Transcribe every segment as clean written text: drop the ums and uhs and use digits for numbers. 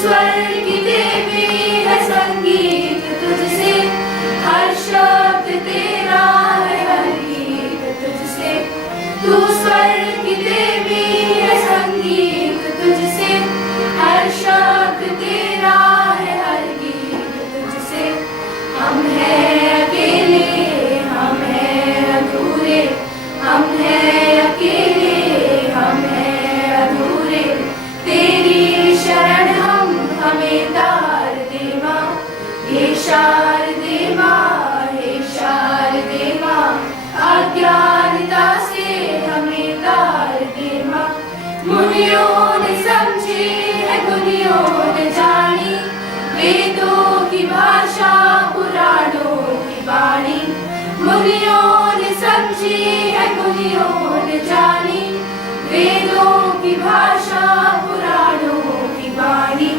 स्वर की देवी है, संगीत तुझसे, हर शब्द तेरा है, हर गीत तुझसे। तू स्वर की देवी है, संगीत तुझसे, हर शब्द तेरा है, हर गीत तुझसे। हम हैं अकेले, हम हैं अधूरे, हम हैं अकेले, हम हैं अधूरे। तेरी शरण हम हमें तार दे माँ, हे शारदे माँ, हे शारदे माँ। अज्ञानता से हमें तार दे माँ। मुनियों ने समझी है, गुनियों ने जानी, वेदों की भाषा, पुराणों की वाणी। मुनियों ने समझी है, गुनियों ने जानी, वेदों की भाषा, पुराणों की वाणी।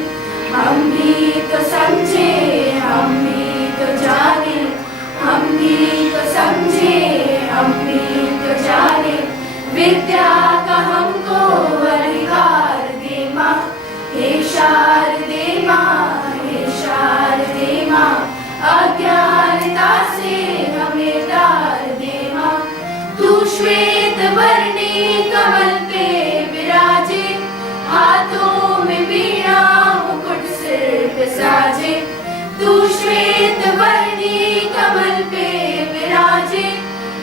हम भी तो समझे, हम भी तो जाने, हम भी तो समझे, हम भी तो जाने। विद्या का हमको अधिकार दे माँ, हे शारदे माँ, हे शारदे माँ। अज्ञानता से हमें तार दे माँ। तू श्वेत वर्णी कमल पे विराजे, हाथों में वीणा मुकुट सिर पे साजे। तू श्वेत वर्णी कमल पे विराजे,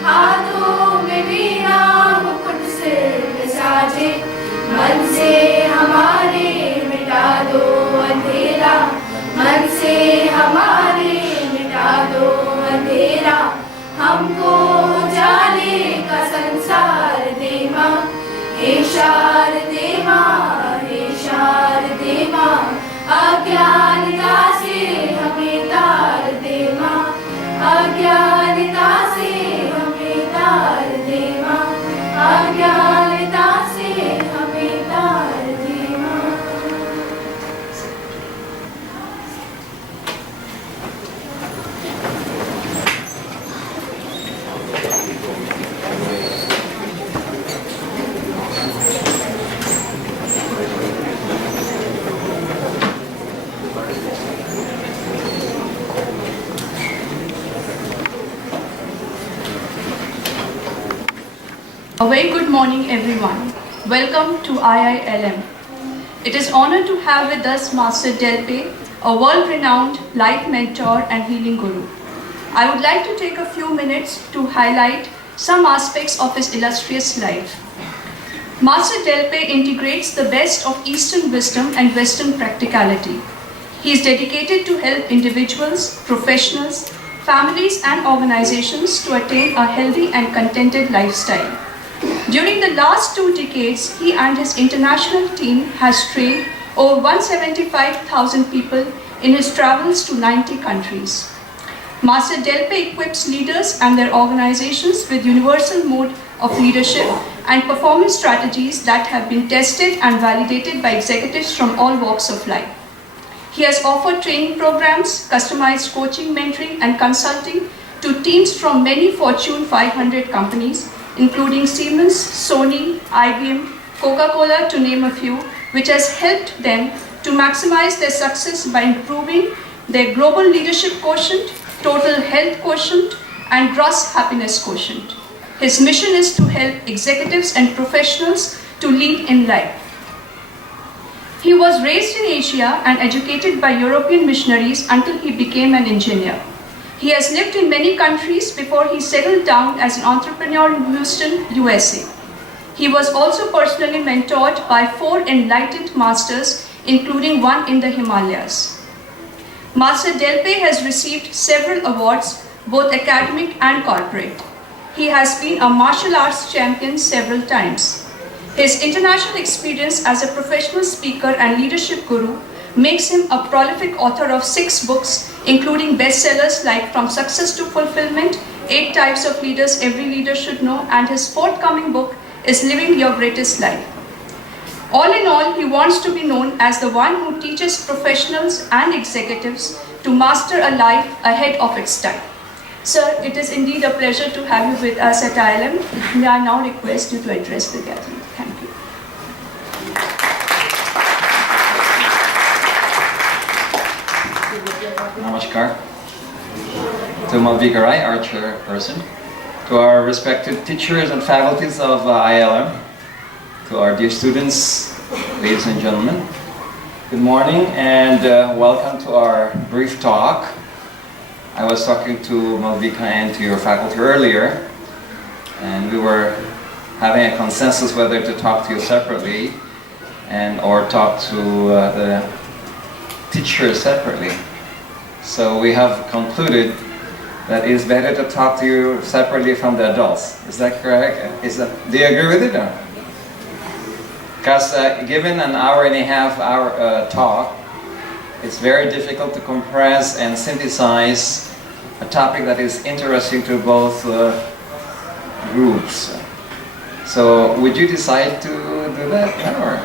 हाथों में वीणा मुकुट सिर पे साजे। मन से हमारे मिटा दो अंधेरा, मन से हमारे मिटा दो अंधेरा। हमको उजाले का संसार दे माँ, हे शारदे माँ, हे शारदे माँ। अज्ञानता से हमें तार दे माँ, अज्ञानता से हमें तार दे माँ, अज्ञानता से हमें तार दे माँ। A very good morning, everyone. Welcome to IILM. It is an honor to have with us Master Delpe, a world-renowned life mentor and healing guru. I would like to take a few minutes to highlight some aspects of his illustrious life. Master Delpe integrates the best of Eastern wisdom and Western practicality. He is dedicated to help individuals, professionals, families, and organizations to attain a healthy and contented lifestyle. During the last 2 decades, he and his international team has trained over 175,000 people in his travels to 90 countries. Master Delpe equips leaders and their organizations with universal mode of leadership and performance strategies that have been tested and validated by executives from all walks of life. He has offered training programs, customized coaching, mentoring, and consulting to teams from many Fortune 500 companies, including Siemens, Sony, IBM, Coca-Cola, to name a few, which has helped them to maximize their success by improving their global leadership quotient, total health quotient, and gross happiness quotient. His mission is to help executives and professionals to lead in life. He was raised in Asia and educated by European missionaries until he became an engineer. He has lived in many countries before he settled down as an entrepreneur in Houston, USA. He was also personally mentored by 4 enlightened masters, including one in the Himalayas. Master Delpe has received several awards, both academic and corporate. He has been a martial arts champion several times. His international experience as a professional speaker and leadership guru makes him a prolific author of 6 books, including bestsellers like From Success to Fulfillment, 8 Types of Leaders Every Leader Should Know, and his forthcoming book is Living Your Greatest Life. All in all, he wants to be known as the one who teaches professionals and executives to master a life ahead of its time. Sir, it is indeed a pleasure to have you with us at IILM. May I now request you to address the gathering. Thank you. to Malvika Rai, our chairperson, to our respected teachers and faculties of IILM, to our dear students, ladies and gentlemen. Good morning and welcome to our brief talk. I was talking to Malvika and to your faculty earlier, and we were having a consensus whether to talk to you separately or talk to the teachers separately. So we have concluded that it is better to talk to you separately from the adults. Is that correct? Do you agree with it? No? Because given an hour and a half talk, it's very difficult to compress and synthesize a topic that is interesting to both groups. So would you decide to do that? Or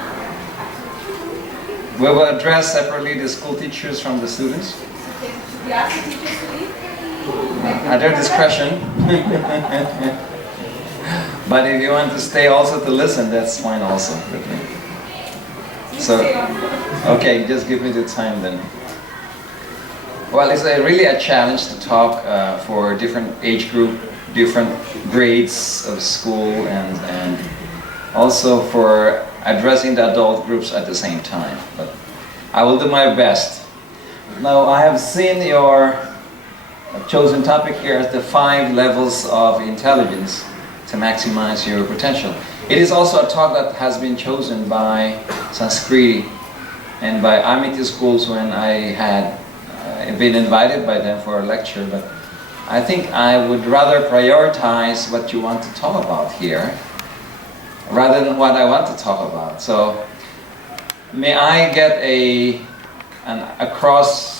we will address separately the school teachers from the students? Should we ask the teachers to leave? At their discretion. But if you want to stay also to listen, that's fine also with me. So, okay, just give me the time then. Well, it's really a challenge to talk for different age group, different grades of school, and also for addressing the adult groups at the same time. But I will do my best. Now, I have seen your chosen topic here as the 5 levels of intelligence to maximize your potential. It is also a talk that has been chosen by Sanskriti and by Amity schools when I had been invited by them for a lecture, but I think I would rather prioritize what you want to talk about here rather than what I want to talk about. So may I get across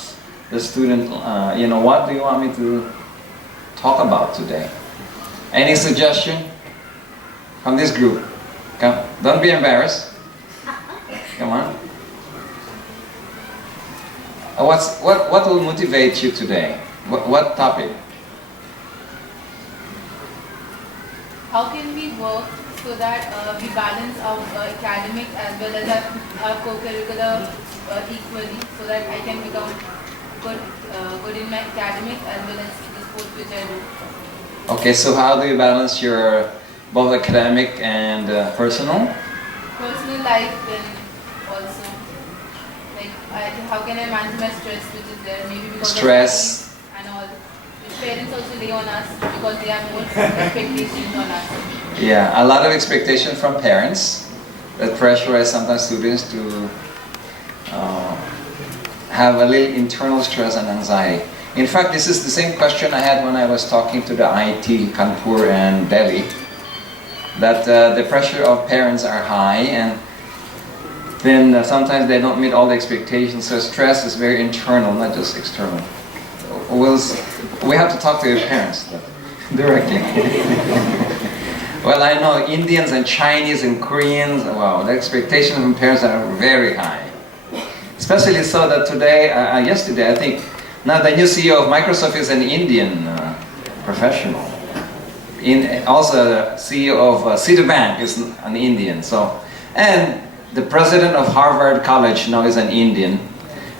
the student, what do you want me to talk about today? Any suggestion from this group? Come, don't be embarrassed. Come on. What will motivate you today? What topic? How can we work so that we balance our academic as well as our co-curricular equally, so that I can become good in my academic as well as the sports which I do? Okay, so how do you balance your both academic and personal? Personal life, and also like how can I manage my stress which is there, maybe because Stress. of and all. Which parents also lay on us because they have more expectations on us. Yeah, a lot of expectation from parents that pressurize sometimes students to have a little internal stress and anxiety. In fact, this is the same question I had when I was talking to the IIT Kanpur and Delhi, that the pressure of parents are high, and then sometimes they don't meet all the expectations, so stress is very internal, not just external. We have to talk to your parents directly. Well, I know Indians and Chinese and Koreans, wow, the expectations from parents are very high. Especially so that yesterday I think, now the new CEO of Microsoft is an Indian professional. Also the CEO of Citibank is an Indian. And the president of Harvard College now is an Indian.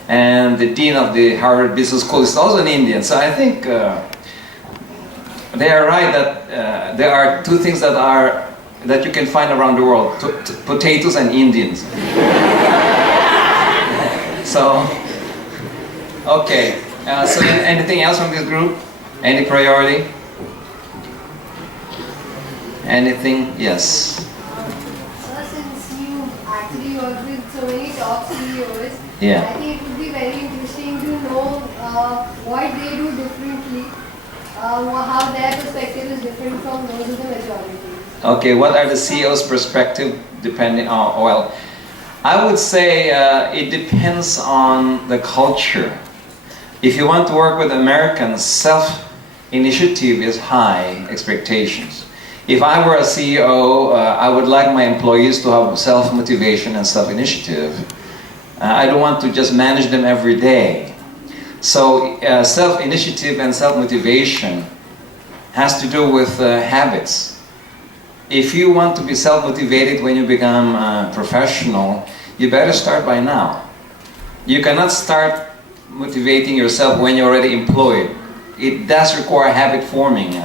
And the dean of the Harvard Business School is also an Indian. So I think they are right that there are 2 things that you can find around the world: potatoes and Indians. So, okay. So anything else from this group? Any priority? Anything? Yes. So since you actually work with so many top CEOs, Yeah. I think it would be very interesting to know what they do differently, how their perspective is different from those of the majority. Okay, what are the CEO's perspective depending on, well, I would say it depends on the culture. If you want to work with Americans, self-initiative is high expectations. If I were a CEO, I would like my employees to have self-motivation and self-initiative. I don't want to just manage them every day. So self-initiative and self-motivation has to do with habits. If you want to be self-motivated when you become a professional, you better start by now. You cannot start motivating yourself when you're already employed. it does require habit-forming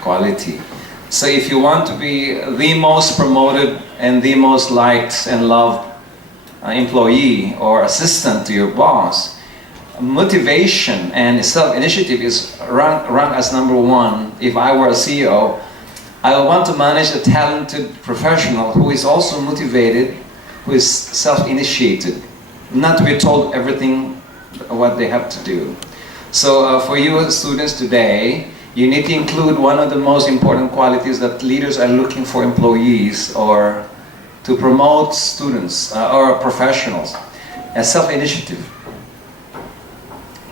quality. So if you want to be the most promoted and the most liked and loved employee or assistant to your boss, motivation and self-initiative is ranked as number one. If I were a CEO, I would want to manage a talented professional who is also motivated, who is self-initiated, not to be told everything what they have to do. So for you students today, you need to include one of the most important qualities that leaders are looking for employees or to promote students or professionals, as self-initiative.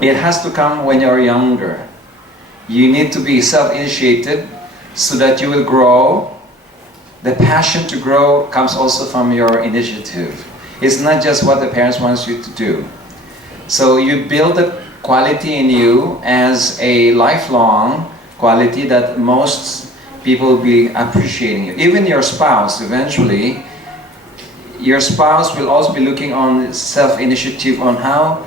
It has to come when you're younger. You need to be self-initiated so that you will grow. The passion to grow comes also from your initiative. It's not just what the parents want you to do. So you build the quality in you as a lifelong quality that most people will be appreciating you. Even your spouse, eventually, your spouse will also be looking on self-initiative on how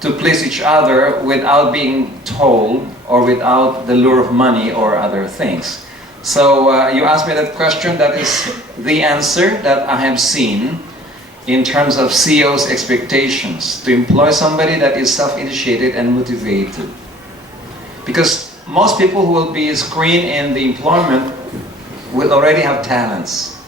to please each other without being told or without the lure of money or other things. So you asked me that question, that is the answer that I have seen in terms of CEO's expectations, to employ somebody that is self-initiated and motivated. Because most people who will be screened in the employment will already have talents.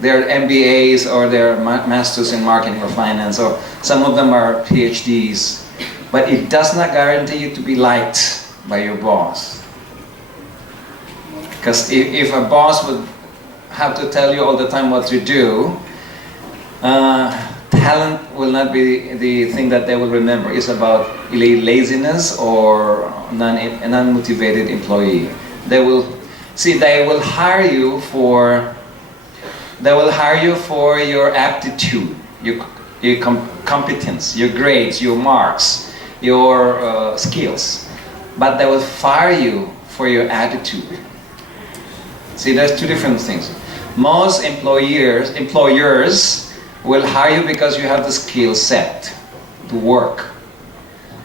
They're MBAs or they're masters in marketing or finance, or some of them are PhDs. But it does not guarantee you to be liked by your boss. Because if a boss would have to tell you all the time what to do, talent will not be the thing that they will remember. It's about laziness or a non-motivated employee. They will hire you for your aptitude, your competence, your grades, your marks, your skills. But they will fire you for your attitude. See, there's two different things. Most employers will hire you because you have the skill set to work.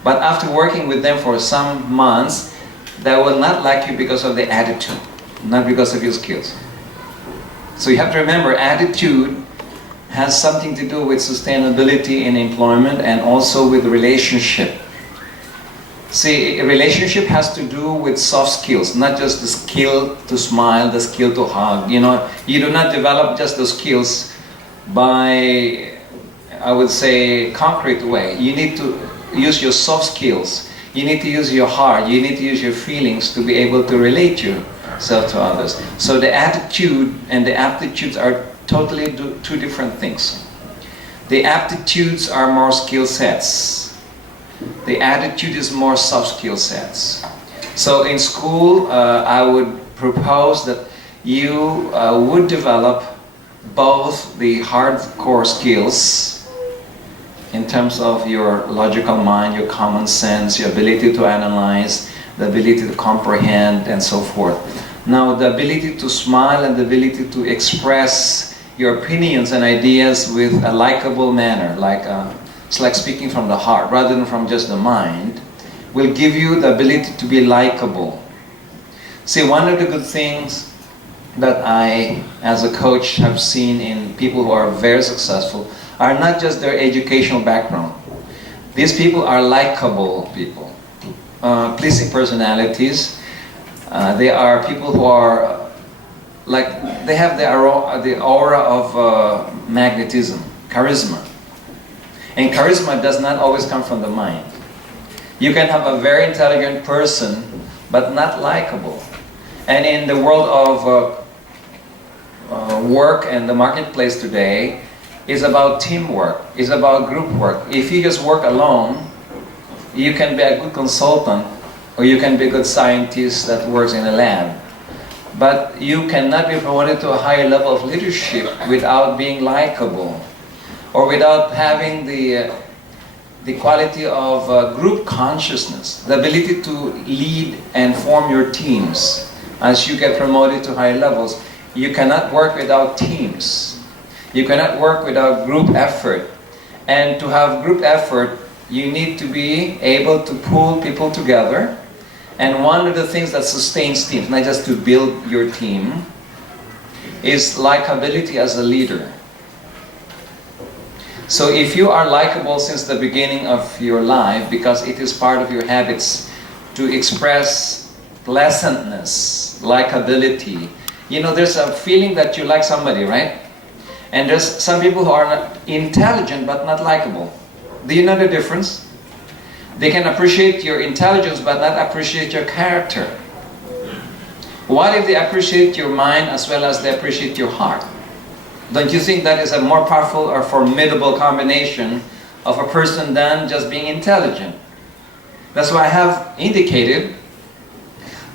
But after working with them for some months, they will not like you because of the attitude, not because of your skills. So you have to remember, attitude has something to do with sustainability in employment and also with relationship. See, a relationship has to do with soft skills, not just the skill to smile, the skill to hug. You know, you do not develop just those skills by, I would say, concrete way. You need to use your soft skills. You need to use your heart. You need to use your feelings to be able to relate yourself to others. So the attitude and the aptitudes are totally two different things. The aptitudes are more skill sets. The attitude is more soft skill sets. So in school, I would propose that you would develop both the hardcore skills in terms of your logical mind, your common sense, your ability to analyze, the ability to comprehend, and so forth. Now, the ability to smile and the ability to express your opinions and ideas with a likable manner, it's like speaking from the heart rather than from just the mind, will give you the ability to be likable. See, one of the good things that I, as a coach, have seen in people who are very successful are not just their educational background. These people are likable people, pleasing personalities. They are people who are they have the aura of magnetism, charisma. And charisma does not always come from the mind. You can have a very intelligent person, but not likable. And in the world of work and the marketplace today, it's about teamwork, it's about group work. If you just work alone, you can be a good consultant, or you can be a good scientist that works in a lab. But you cannot be promoted to a higher level of leadership without being likable, or without having the quality of group consciousness, the ability to lead and form your teams. As you get promoted to higher levels, you cannot work without teams. You cannot work without group effort. And to have group effort, you need to be able to pull people together And one of the things that sustains teams, not just to build your team, is likability as a leader. So if you are likable since the beginning of your life, because it is part of your habits to express pleasantness, likability, you know, there's a feeling that you like somebody, right? And there's some people who are not intelligent but not likable. Do you know the difference? They can appreciate your intelligence but not appreciate your character. What if they appreciate your mind as well as they appreciate your heart? Don't you think that is a more powerful or formidable combination of a person than just being intelligent? That's why I have indicated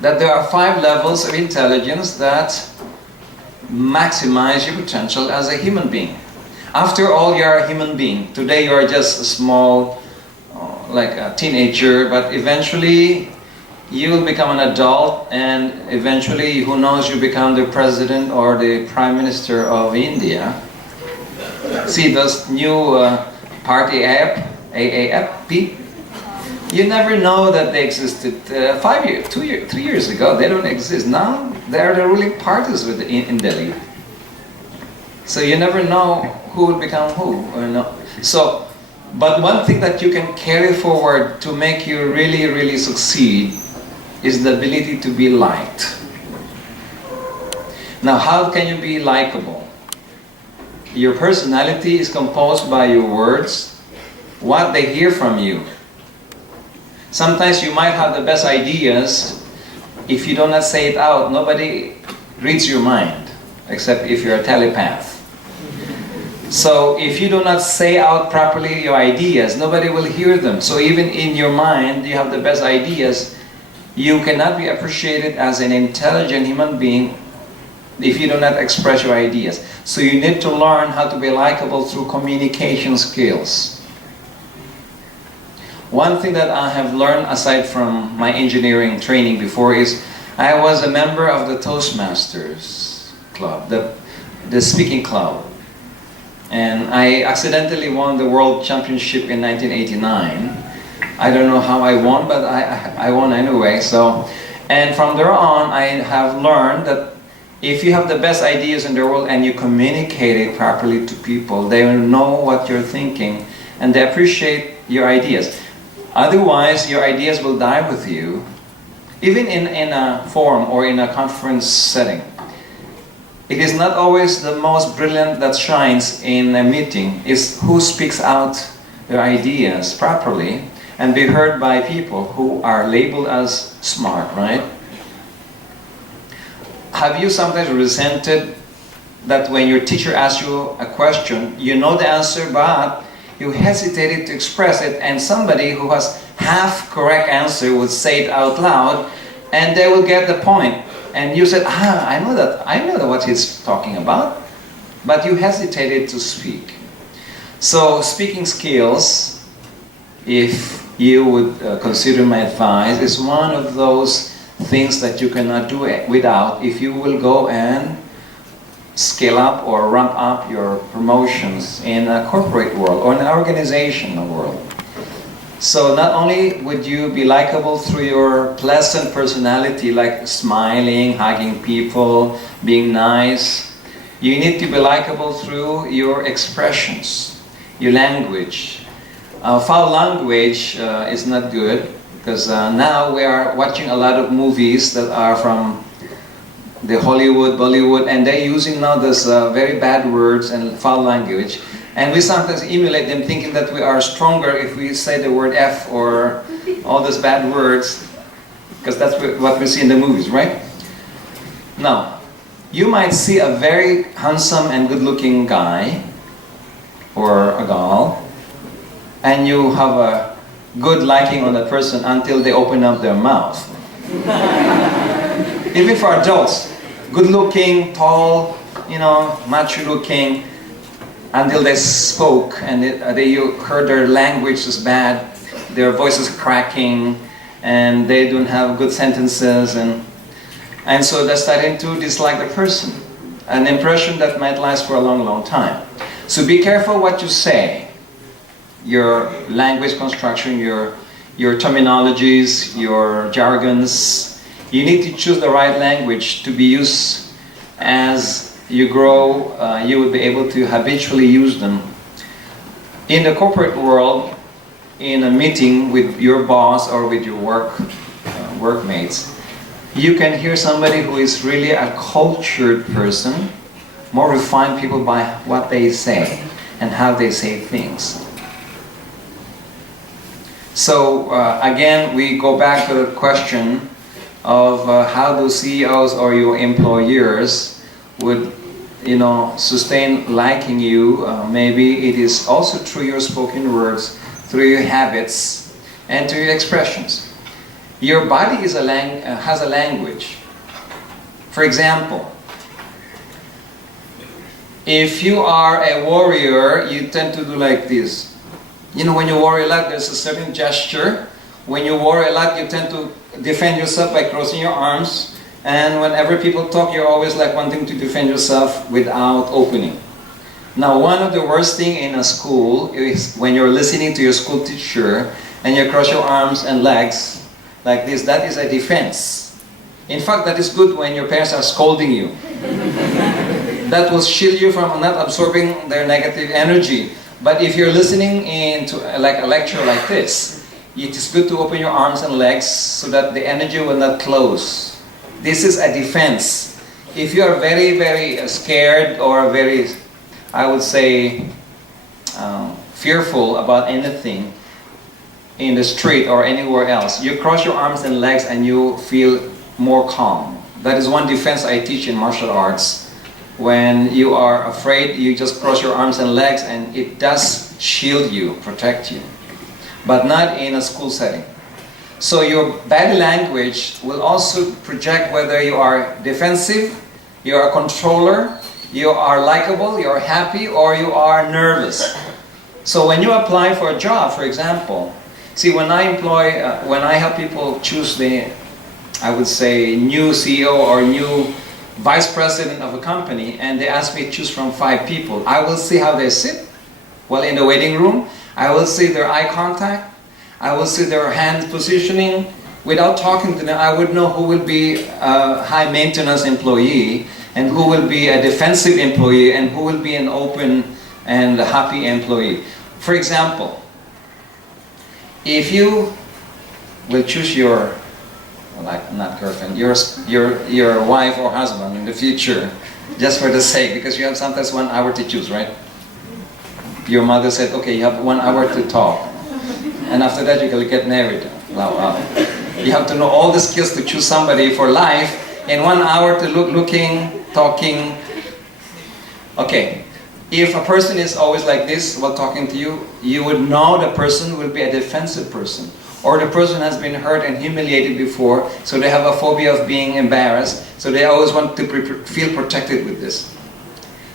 that there are 5 levels of intelligence that maximize your potential as a human being. After all, you are a human being. Today you are just a small, like a teenager, but eventually you will become an adult, and eventually, who knows, you become the president or the prime minister of India. See those new party app, AAP? You never know that they existed 5 years, 2 years, 3 years ago. They don't exist. Now they are the ruling parties in Delhi. So you never know who will become who. Or no. So, but one thing that you can carry forward to make you really, really succeed is the ability to be liked. Now, how can you be likable? Your personality is composed by your words, what they hear from you. Sometimes you might have the best ideas. If you do not say it out, nobody reads your mind, except if you're a telepath. So if you do not say out properly your ideas, nobody will hear them. So even in your mind, you have the best ideas. You cannot be appreciated as an intelligent human being if you do not express your ideas. So you need to learn how to be likable through communication skills. One thing that I have learned aside from my engineering training before is I was a member of the Toastmasters club, the speaking club. And I accidentally won the world championship in 1989. I don't know how I won, but I won anyway. So, and from there on, I have learned that if you have the best ideas in the world and you communicate it properly to people, they will know what you're thinking and they appreciate your ideas. Otherwise, your ideas will die with you, even in a forum or in a conference setting. It is not always the most brilliant that shines in a meeting. It's who speaks out their ideas properly and be heard by people who are labeled as smart, right? Have you sometimes resented that when your teacher asks you a question, you know the answer, but you hesitated to express it, and somebody who has half correct answer would say it out loud, and they will get the point. And you said, I know what he's talking about, but you hesitated to speak. So speaking skills, if you would consider my advice, is one of those things that you cannot do without if you will go and scale up or ramp up your promotions in a corporate world or in an organizational world. So not only would you be likable through your pleasant personality, like smiling, hugging people, being nice, you need to be likable through your expressions, your language. Foul language is not good, because now we are watching a lot of movies that are from the Hollywood, Bollywood, and they're using now this very bad words and foul language. And we sometimes emulate them, thinking that we are stronger if we say the word F or all those bad words, because that's what we see in the movies, right? Now, you might see a very handsome and good-looking guy or a girl, and you have a good liking on that person until they open up their mouth. Even for adults, good-looking, tall, macho-looking, until they spoke and you heard their language is bad, their voice is cracking, and they don't have good sentences, and so they're starting to dislike the person. An impression that might last for a long, long time. So be careful what you say. Your language construction, your your terminologies, your jargons. You need to choose the right language to be used as you grow. You will be able to habitually use them. In the corporate world, in a meeting with your boss or with your workmates, you can hear somebody who is really a cultured person, more refined people by what they say and how they say things. So again, we go back to the question of how do CEOs or your employers would, sustain liking you. Maybe it is also through your spoken words, through your habits, and through your expressions. Your body is has a language. For example, if you are a warrior, you tend to do like this. When you worry a lot, there's a certain gesture. When you worry a lot, you tend to defend yourself by crossing your arms. And whenever people talk, you're always like wanting to defend yourself without opening. Now, one of the worst things in a school is when you're listening to your school teacher and you cross your arms and legs like this. That is a defense. In fact, that is good when your parents are scolding you. That will shield you from not absorbing their negative energy. But if you're listening into like a lecture like this, it is good to open your arms and legs so that the energy will not close. This is a defense. If you are very, very scared or very, I would say, fearful about anything in the street or anywhere else, you cross your arms and legs and you feel more calm. That is one defense I teach in martial arts. When you are afraid, you just cross your arms and legs and it does shield you, protect you. But not in a school setting. So your body language will also project whether you are defensive, you are a controller, you are likable, you are happy, or you are nervous. So when you apply for a job, for example, see, when I help people choose the, I would say, new CEO or new vice president of a company, and they ask me to choose from 5 people, I will see how they sit while in the waiting room. I will see their eye contact. I will see their hand positioning. Without talking to them, I would know who will be a high maintenance employee and who will be a defensive employee and who will be an open and happy employee. For example, if you will choose your, not girlfriend, your wife or husband in the future, just for the sake, because you have sometimes 1 hour to choose, right? Your mother said, okay, you have 1 hour to talk. And after that, you can get married. Wow. You have to know all the skills to choose somebody for life in 1 hour to looking, talking. Okay, if a person is always like this while talking to you, you would know the person will be a defensive person. Or the person has been hurt and humiliated before, so they have a phobia of being embarrassed, so they always want to feel protected with this.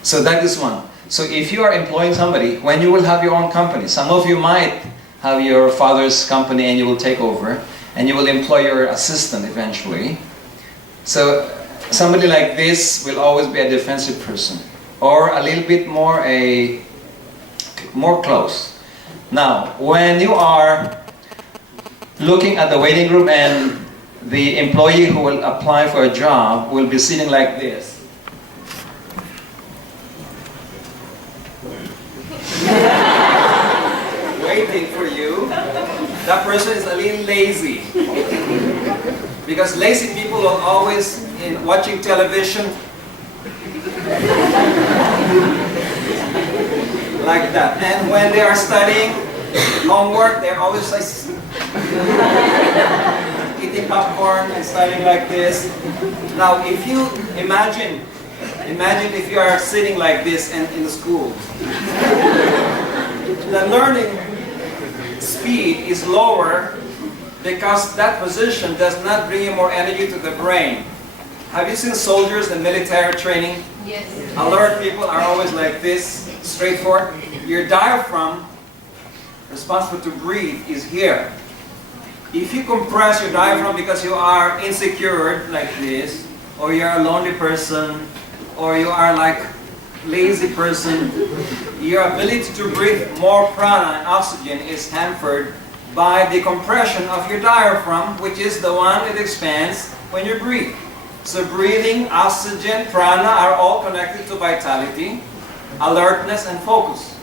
So that is one. So if you are employing somebody, when you will have your own company, some of you might have your father's company and you will take over, and you will employ your assistant eventually. So somebody like this will always be a defensive person, or a little bit more close. Now, when you are looking at the waiting room and the employee who will apply for a job will be sitting like this. Waiting for you. That person is a little lazy. Because lazy people are always watching television like that. And when they are studying homework, they're always like eating popcorn and studying like this. Now, if you imagine if you are sitting like this in the school, the learning speed is lower because that position does not bring you more energy to the brain. Have you seen soldiers in military training? Yes. Alert people are always like this, straightforward. Your diaphragm, responsible to breathe, is here. If you compress your diaphragm because you are insecure like this, or you are a lonely person, or you are like lazy person, your ability to breathe more prana and oxygen is hampered by the compression of your diaphragm, which is the one that expands when you breathe. So breathing, oxygen, prana are all connected to vitality, alertness, and focus.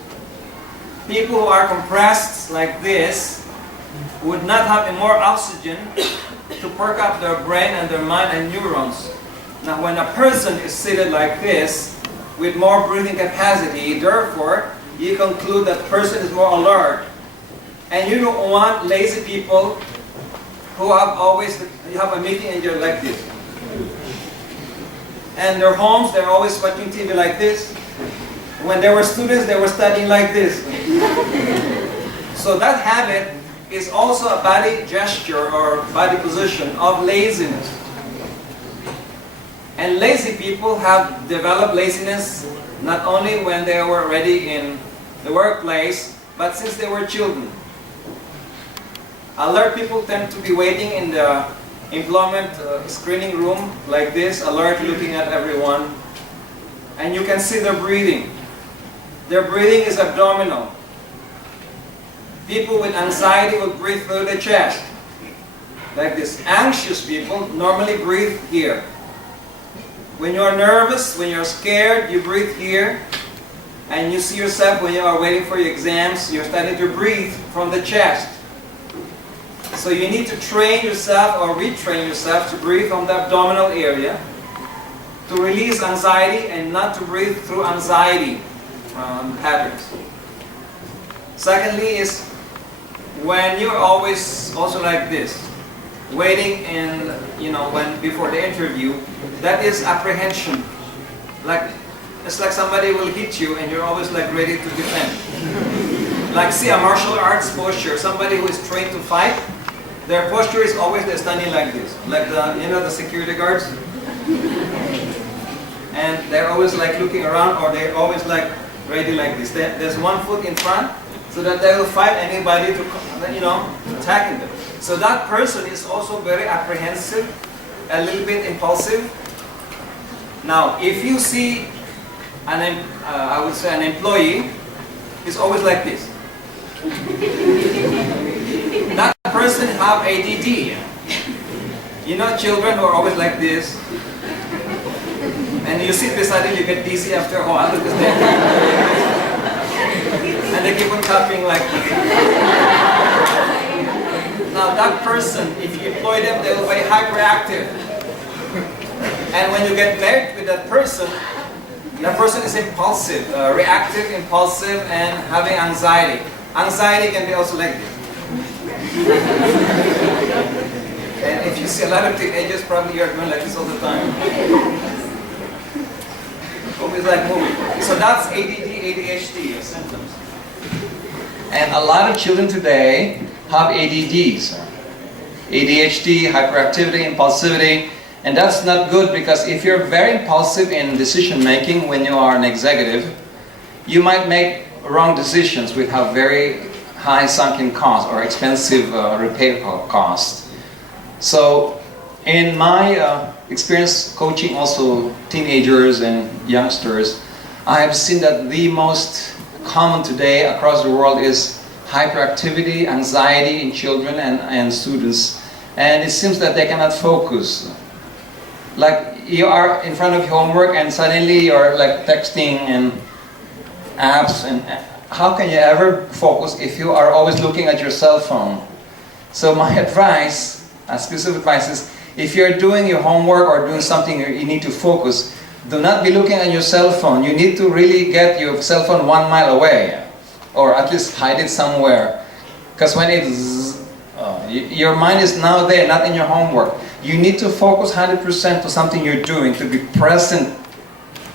People who are compressed like this would not have more oxygen to perk up their brain and their mind and neurons. Now when a person is seated like this, with more breathing capacity, therefore, you conclude that person is more alert. And you don't want lazy people who have always, you have a meeting and you're like this. And their homes, they're always watching TV like this. When they were students, they were studying like this. So that habit is also a body gesture or body position of laziness. And lazy people have developed laziness not only when they were already in the workplace, but since they were children. Alert people tend to be waiting in the employment screening room like this, alert, looking at everyone. And you can see their breathing. Their breathing is abdominal. People with anxiety will breathe through the chest, like this. Anxious people normally breathe here. When you are nervous, when you're scared, you breathe here. And you see yourself when you are waiting for your exams, you're starting to breathe from the chest. So you need to train yourself or retrain yourself to breathe from the abdominal area, to release anxiety and not to breathe through anxiety patterns. Secondly is when you're always also like this, waiting in, when before the interview, that is apprehension. Like, it's like somebody will hit you and you're always like ready to defend. Like see a martial arts posture, somebody who is trained to fight, their posture is always they're standing like this. Like the security guards. And they're always like looking around or they're always like ready like this. There's one foot in front so that they will fight anybody to, attacking them. So that person is also very apprehensive, a little bit impulsive. Now, if you see I would say an employee is always like this. That person have ADD. Children who are always like this. And you sit beside them, you get dizzy after a while because and they keep on tapping like this. Now that person, if you employ them, they will be hyperactive. And when you get married with that person is impulsive, reactive, impulsive, and having anxiety. Anxiety can be also like this. And if you see a lot of teenagers, probably you are doing like this all the time. Always like moving. So that's ADD, ADHD symptoms. And a lot of children today have ADDs. ADHD, hyperactivity, impulsivity. And that's not good because if you're very impulsive in decision making when you are an executive, you might make wrong decisions which have very high sunken costs or expensive repair costs. So in my experience coaching also teenagers and youngsters, I have seen that the most common today across the world is hyperactivity, anxiety in children and students. And it seems that they cannot focus. Like you are in front of your homework and suddenly you're like texting and apps, and how can you ever focus if you are always looking at your cell phone? So my advice, a piece of advice is, if you're doing your homework or doing something you need to focus, do not be looking at your cell phone. You need to really get your cell phone 1 mile away, or at least hide it somewhere. Because when your mind is now there, not in your homework. You need to focus 100% to something you're doing, to be present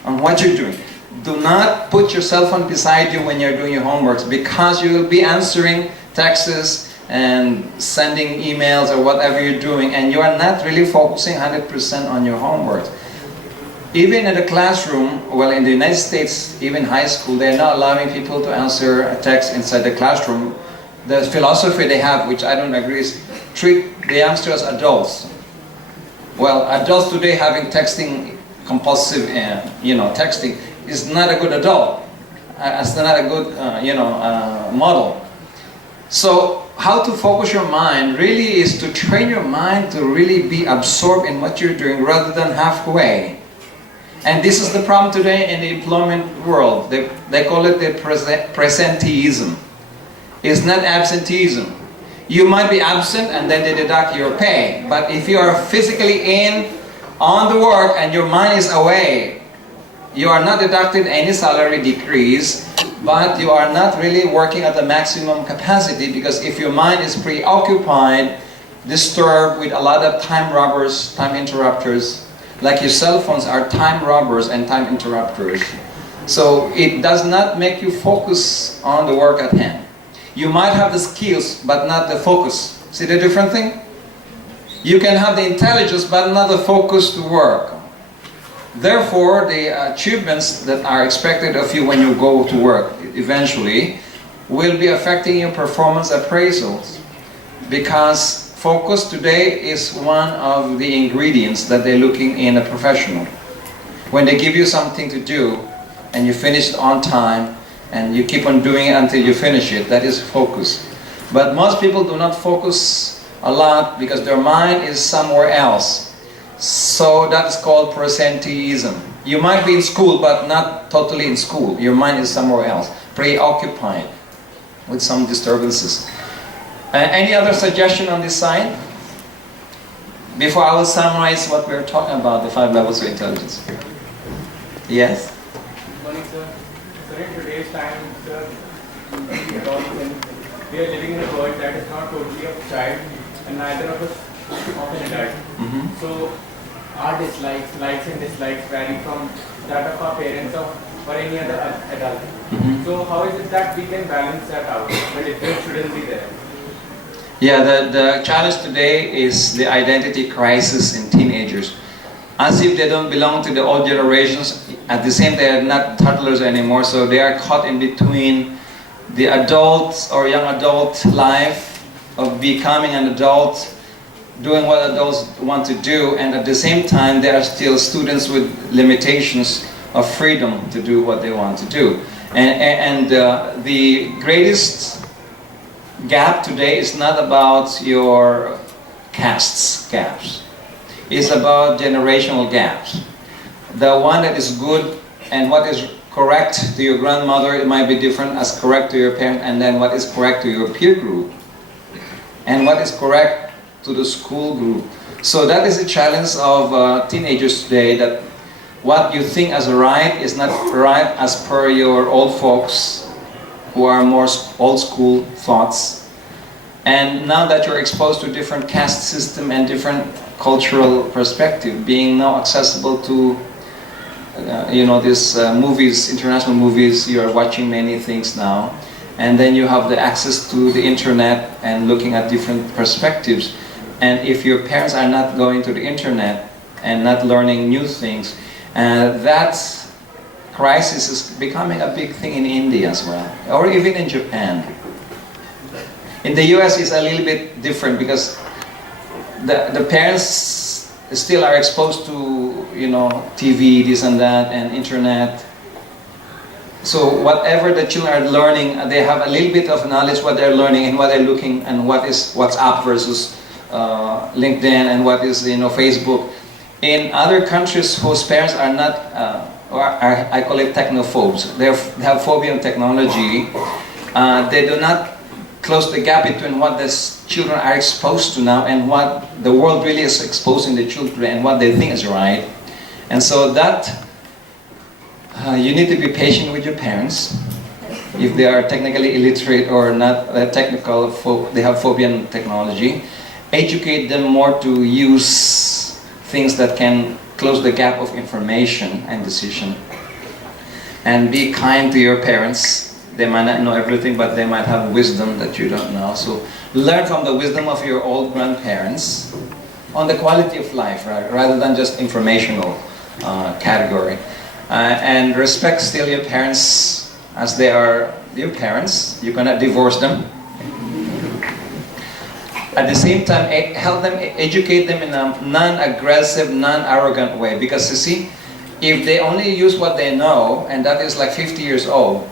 on what you're doing. Do not put your cell phone beside you when you're doing your homework, because you will be answering texts and sending emails or whatever you're doing, and you are not really focusing 100% on your homework. Even in the classroom, well, in the United States, even high school, they're not allowing people to answer a text inside the classroom. The philosophy they have, which I don't agree, is treat the youngsters as adults. Well, adults today having texting, compulsive, texting is not a good adult. It's not a good, model. So how to focus your mind really is to train your mind to really be absorbed in what you're doing rather than halfway. And this is the problem today in the employment world. They call it the presenteeism. It's not absenteeism. You might be absent and then they deduct your pay. But if you are physically on the work and your mind is away, you are not deducted any salary decrease, but you are not really working at the maximum capacity, because if your mind is preoccupied, disturbed with a lot of time robbers, time interrupters, like your cell phones are time robbers and time interrupters. So it does not make you focus on the work at hand. You might have the skills, but not the focus. See the different thing? You can have the intelligence, but not the focus to work. Therefore, the achievements that are expected of you when you go to work eventually will be affecting your performance appraisals, because focus today is one of the ingredients that they're looking in a professional. When they give you something to do and you finish it on time and you keep on doing it until you finish it, that is focus. But most people do not focus a lot because their mind is somewhere else. So that's called presenteeism. You might be in school, but not totally in school. Your mind is somewhere else, preoccupied with some disturbances. Any other suggestion on this side? Before I will summarize what we're talking about, the 5 levels of intelligence. Yes? Morning, sir. Sir, in today's time, sir, we are living in a world that is not totally of child and neither of us of an adult. So our dislikes, likes and dislikes vary from that of our parents or any other adult. So how is it that we can balance that out? The difference shouldn't be there. Yeah, the challenge today is the identity crisis in teenagers. As if they don't belong to the old generations, at the same time they are not toddlers anymore, so they are caught in between the adult or young adult life of becoming an adult, doing what adults want to do, and at the same time they are still students with limitations of freedom to do what they want to do. And the greatest gap today is not about your casts gaps. It's about generational gaps. The one that is good and what is correct to your grandmother, it might be different as correct to your parent, and then what is correct to your peer group, and what is correct to the school group. So that is the challenge of teenagers today, that what you think as right is not right as per your old folks who are more old school thoughts. And now that you're exposed to different caste system and different cultural perspective, being now accessible to these movies, international movies, you are watching many things now, and then you have the access to the internet and looking at different perspectives. And if your parents are not going to the internet and not learning new things, that crisis is becoming a big thing in India as well, or even in Japan. In the US it's a little bit different because the parents still are exposed to TV, this and that, and internet. So whatever the children are learning, they have a little bit of knowledge what they're learning and what they're looking, and what is WhatsApp versus LinkedIn, and what is Facebook. In other countries whose parents are not, I call it technophobes, they have phobia on technology, they do not close the gap between what the children are exposed to now and what the world really is exposing the children and what they think is right. And so that you need to be patient with your parents if they are technically illiterate or not technical, they have phobia on technology. Educate them more to use things that can close the gap of information and decision. And be kind to your parents. They might not know everything, but they might have wisdom that you don't know. So learn from the wisdom of your old grandparents on the quality of life, right? Rather than just informational category. And respect still your parents as they are your parents. You cannot divorce them. At the same time, help them, educate them in a non-aggressive, non-arrogant way. Because you see, if they only use what they know, and that is like 50 years old,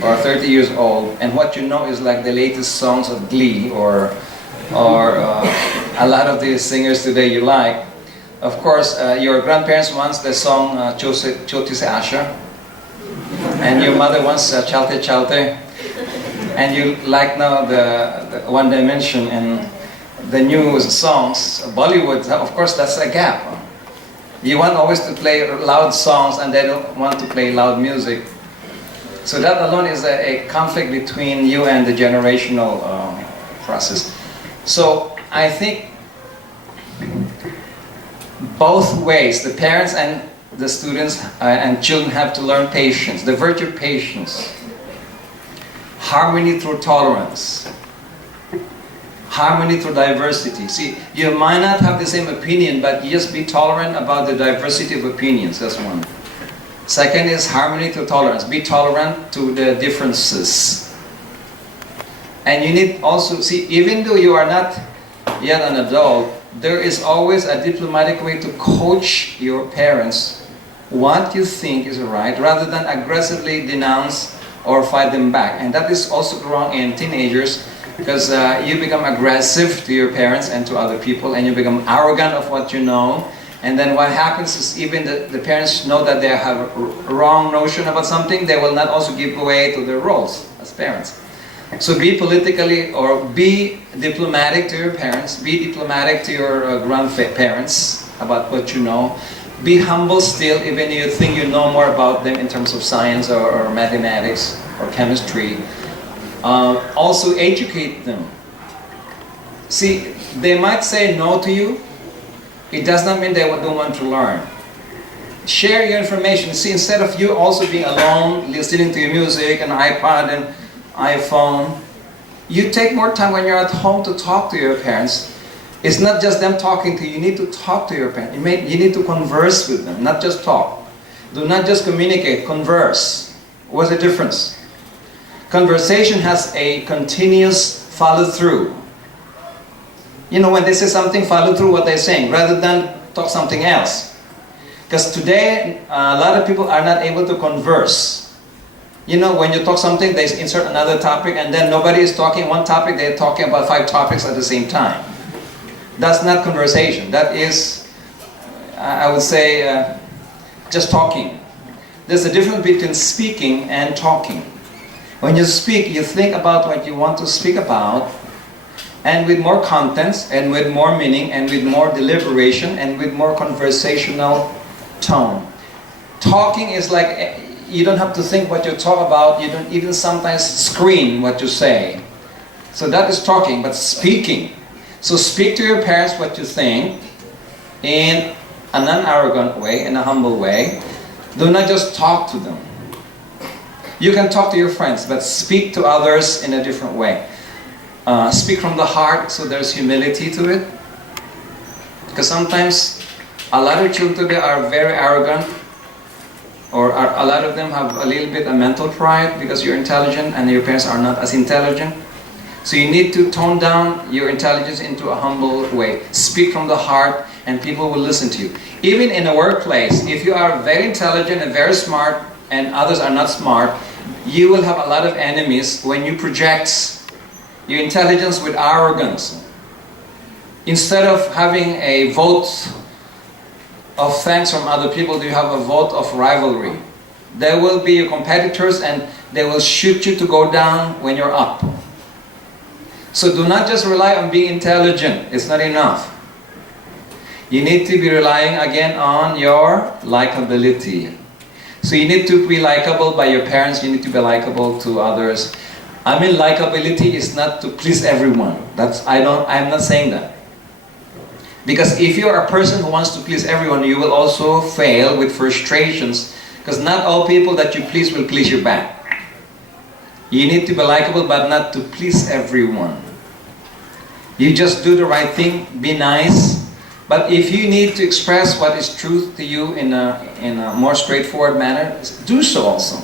or 30 years old, and what you know is like the latest songs of Glee or a lot of the singers today you like. Of course, your grandparents wants the song Choti Se Asha, and your mother wants Chalte Chalte, and you like now the One Dimension and the new songs, Bollywood. Of course, that's a gap. You want always to play loud songs, and they don't want to play loud music. So that alone is a conflict between you and the generational process. So I think both ways, the parents and the students and children have to learn patience, the virtue of patience, harmony through tolerance, harmony through diversity. See, you might not have the same opinion, but you just be tolerant about the diversity of opinions. That's one. Second is harmony through tolerance. Be tolerant to the differences. And you need also, see, even though you are not yet an adult, there is always a diplomatic way to coach your parents what you think is right, rather than aggressively denounce or fight them back. And that is also wrong in teenagers, because you become aggressive to your parents and to other people, and you become arrogant of what you know. And then what happens is, even the parents know that they have a wrong notion about something, they will not also give way to their roles as parents. So be politically, or be diplomatic to your parents, be diplomatic to your grandparents about what you know. Be humble still, even if you think you know more about them in terms of science or mathematics or chemistry. Also educate them. See, they might say no to you. It does not mean they don't want to learn. Share your information. See, instead of you also being alone, listening to your music, and iPod and iPhone, you take more time when you're at home to talk to your parents. It's not just them talking to you. You need to talk to your parents. You need to converse with them, not just talk. Do not just communicate, converse. What's the difference? Conversation has a continuous follow-through. You know, when they say something, follow through what they're saying, rather than talk something else. Because today, a lot of people are not able to converse. You know, when you talk something, they insert another topic, and then nobody is talking one topic, they're talking about 5 topics at the same time. That's not conversation. That is, I would say, just talking. There's a difference between speaking and talking. When you speak, you think about what you want to speak about, and with more contents, and with more meaning, and with more deliberation, and with more conversational tone. Talking is like, you don't have to think what you talk about, you don't even sometimes screen what you say. So that is talking, but speaking. So speak to your parents what you think in a non-arrogant way, in a humble way. Do not just talk to them. You can talk to your friends, but speak to others in a different way. Speak from the heart, so there's humility to it. Because sometimes a lot of children today are very arrogant, or a lot of them have a little bit of mental pride because you're intelligent and your parents are not as intelligent. So you need to tone down your intelligence into a humble way. Speak from the heart, and people will listen to you. Even in a workplace, if you are very intelligent and very smart and others are not smart, you will have a lot of enemies when you project your intelligence with arrogance. Instead of having a vote of thanks from other people, you have a vote of rivalry. There will be your competitors, and they will shoot you to go down when you're up. So do not just rely on being intelligent. It's not enough. You need to be relying again on your likability. So you need to be likable by your parents, you need to be likable to others. I mean, likability is not to please everyone. I'm not saying that. Because if you're a person who wants to please everyone, you will also fail with frustrations, because not all people that you please will please you back. You need to be likable, but not to please everyone. You just do the right thing, be nice. But if you need to express what is truth to you in a more straightforward manner, do so also.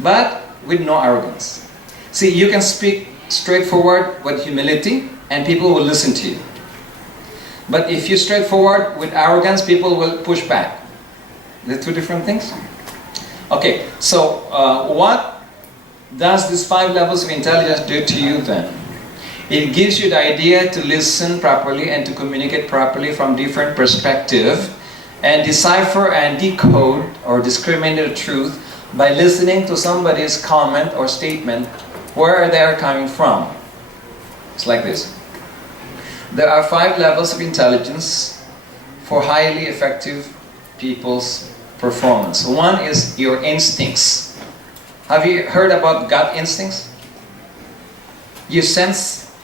But with no arrogance. See, you can speak straightforward with humility, and people will listen to you. But if you're straightforward with arrogance, people will push back. They're two different things. Okay, so what does these 5 levels of intelligence do to you then? It gives you the idea to listen properly and to communicate properly from different perspectives and decipher and decode or discriminate the truth by listening to somebody's comment or statement where they are coming from. It's like this. There are 5 levels of intelligence for highly effective people's performance. One is your instincts. Have you heard about gut instincts? You sense,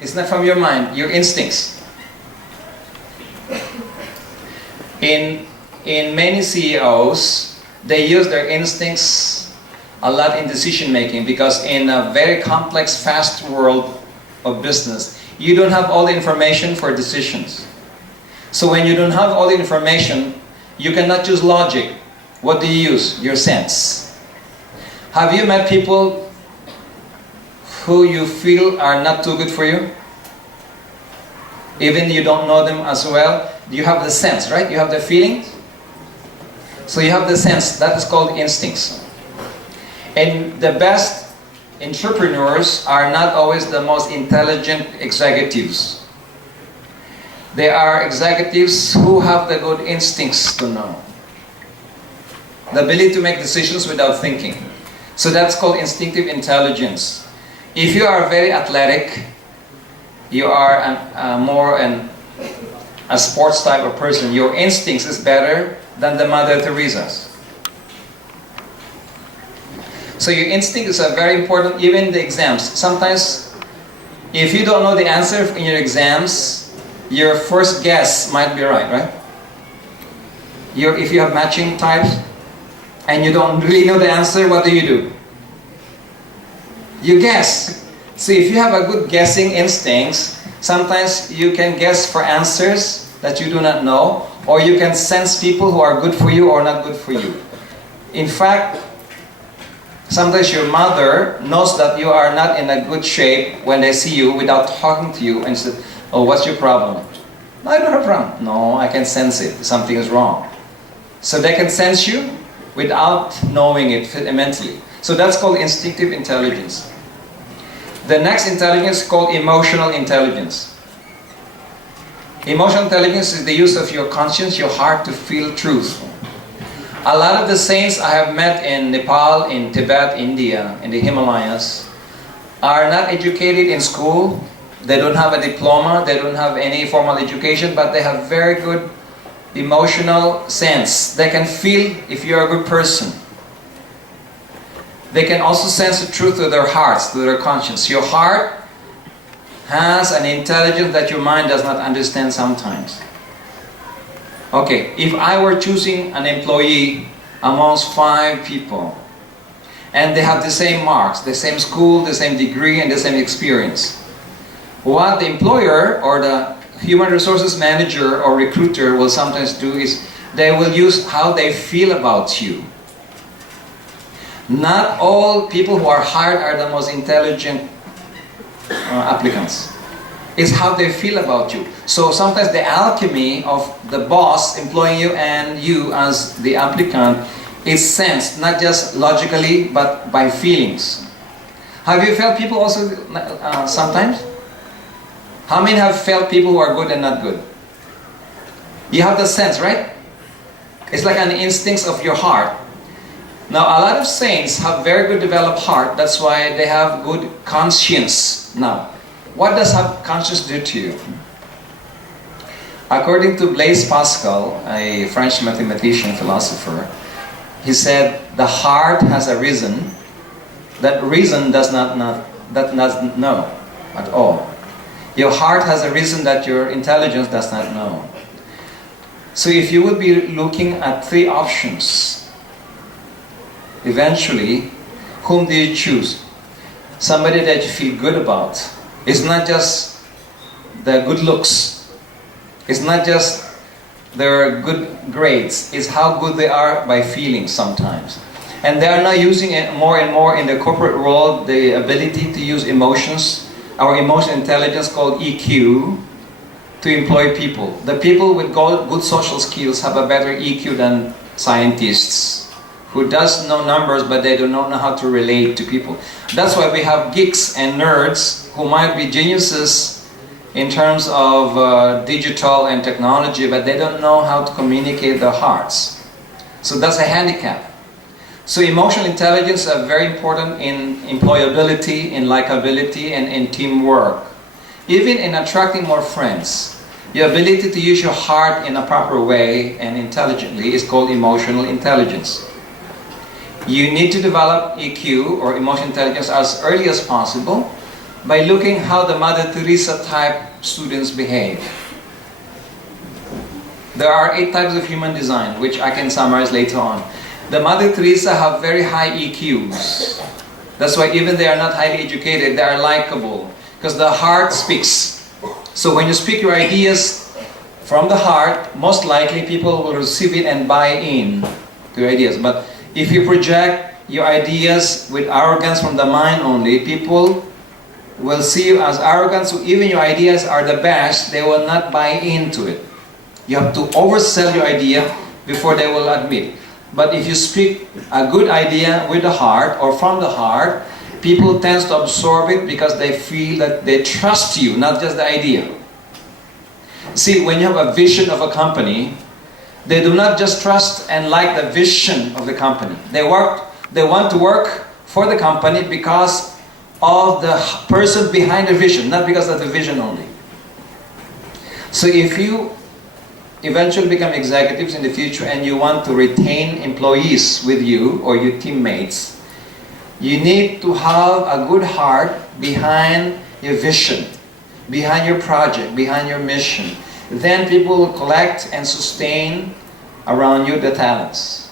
it's not from your mind, your instincts. In many CEOs, they use their instincts a lot in decision making because in a very complex, fast world of business, you don't have all the information for decisions. So when you don't have all the information, you cannot use logic. What do you use? Your sense. Have you met people who you feel are not too good for you? Even you don't know them as well, you have the sense, right? You have the feeling. So you have the sense, that is called instincts. And the best entrepreneurs are not always the most intelligent executives. They are executives who have the good instincts to know. The ability to make decisions without thinking. So that's called instinctive intelligence. If you are very athletic, you are a sports type of person, your instincts is better than the Mother Teresa's. So your instinct is a very important, even in the exams. Sometimes, if you don't know the answer in your exams, your first guess might be right? If you have matching types, and you don't really know the answer, what do? You guess. So if you have a good guessing instincts, sometimes you can guess for answers that you do not know, or you can sense people who are good for you or not good for you. In fact, sometimes your mother knows that you are not in a good shape when they see you without talking to you and said, "Oh, what's your problem?" "No, I don't have a problem." "No, I can sense it. Something is wrong." So they can sense you without knowing it mentally. So that's called instinctive intelligence. The next intelligence is called emotional intelligence. Emotional intelligence is the use of your conscience, your heart to feel truth. A lot of the saints I have met in Nepal, in Tibet, India, in the Himalayas, are not educated in school. They don't have a diploma, they don't have any formal education, but they have very good emotional sense. They can feel if you're a good person. They can also sense the truth to their hearts, to their conscience. Your heart has an intelligence that your mind does not understand sometimes. Okay, if I were choosing an employee amongst 5 people, and they have the same marks, the same school, the same degree, and the same experience, what the employer or the human resources manager or recruiter will sometimes do is they will use how they feel about you. Not all people who are hired are the most intelligent applicants. It's how they feel about you. So sometimes the alchemy of the boss employing you and you as the applicant is sensed not just logically but by feelings. Have you felt people also sometimes? How many have felt people who are good and not good? You have the sense, right? It's like an instinct of your heart. Now, a lot of saints have very good developed heart. That's why they have good conscience. Now, what does have conscience do to you? According to Blaise Pascal, a French mathematician, philosopher, he said, the heart has a reason that reason does not know at all. Your heart has a reason that your intelligence does not know. So if you would be looking at 3 options, eventually, whom do you choose? Somebody that you feel good about. It's not just the good looks. It's not just their good grades. It's how good they are by feeling sometimes. And they are now using it more and more in the corporate world, the ability to use emotions, our emotional intelligence called EQ, to employ people. The people with good social skills have a better EQ than scientists who does know numbers, but they do not know how to relate to people. That's why we have geeks and nerds who might be geniuses in terms of digital and technology, but they don't know how to communicate their hearts. So that's a handicap. So emotional intelligence is very important in employability, in likability, and in teamwork. Even in attracting more friends. Your ability to use your heart in a proper way and intelligently is called emotional intelligence. You need to develop EQ or emotional intelligence as early as possible by looking how the Mother Teresa type students behave. There are 8 types of human design, which I can summarize later on. The Mother Teresa have very high EQs. That's why even they are not highly educated, they are likable. Because the heart speaks. So when you speak your ideas from the heart, most likely people will receive it and buy in to your ideas. But if you project your ideas with arrogance from the mind only, people will see you as arrogant, so even your ideas are the best, they will not buy into it. You have to oversell your idea before they will admit. But if you speak a good idea with the heart or from the heart, people tend to absorb it because they feel that they trust you, not just the idea. See, when you have a vision of a company, they do not just trust and like the vision of the company. They want to work for the company because of the person behind the vision, not because of the vision only. So if you eventually become executives in the future and you want to retain employees with you or your teammates, you need to have a good heart behind your vision, behind your project, behind your mission. Then people will collect and sustain around you the talents.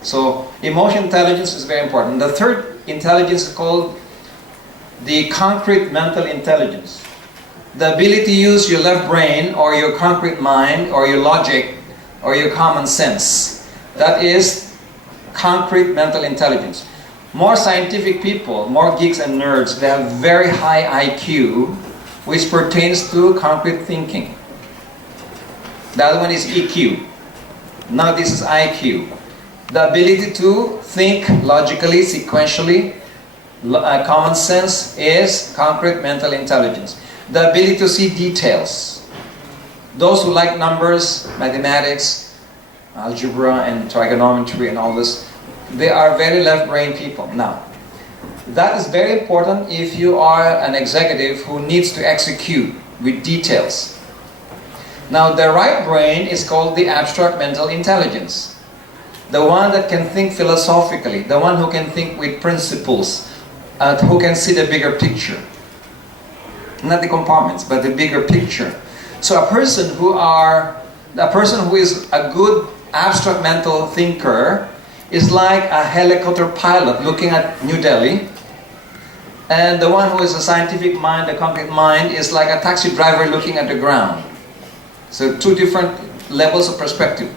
So emotional intelligence is very important. The third intelligence is called the concrete mental intelligence. The ability to use your left brain or your concrete mind or your logic or your common sense. That is concrete mental intelligence. More scientific people, more geeks and nerds, they have very high IQ, which pertains to concrete thinking. The other one is EQ. Now this is IQ. The ability to think logically, sequentially, common sense is concrete mental intelligence. The ability to see details. Those who like numbers, mathematics, algebra and trigonometry and all this, they are very left-brain people. Now, that is very important if you are an executive who needs to execute with details. Now, the right brain is called the abstract mental intelligence. The one that can think philosophically, the one who can think with principles, who can see the bigger picture. Not the compartments, but the bigger picture. So a person who is a good abstract mental thinker is like a helicopter pilot looking at New Delhi, and the one who is a scientific mind, a concrete mind, is like a taxi driver looking at the ground. So 2 different levels of perspective.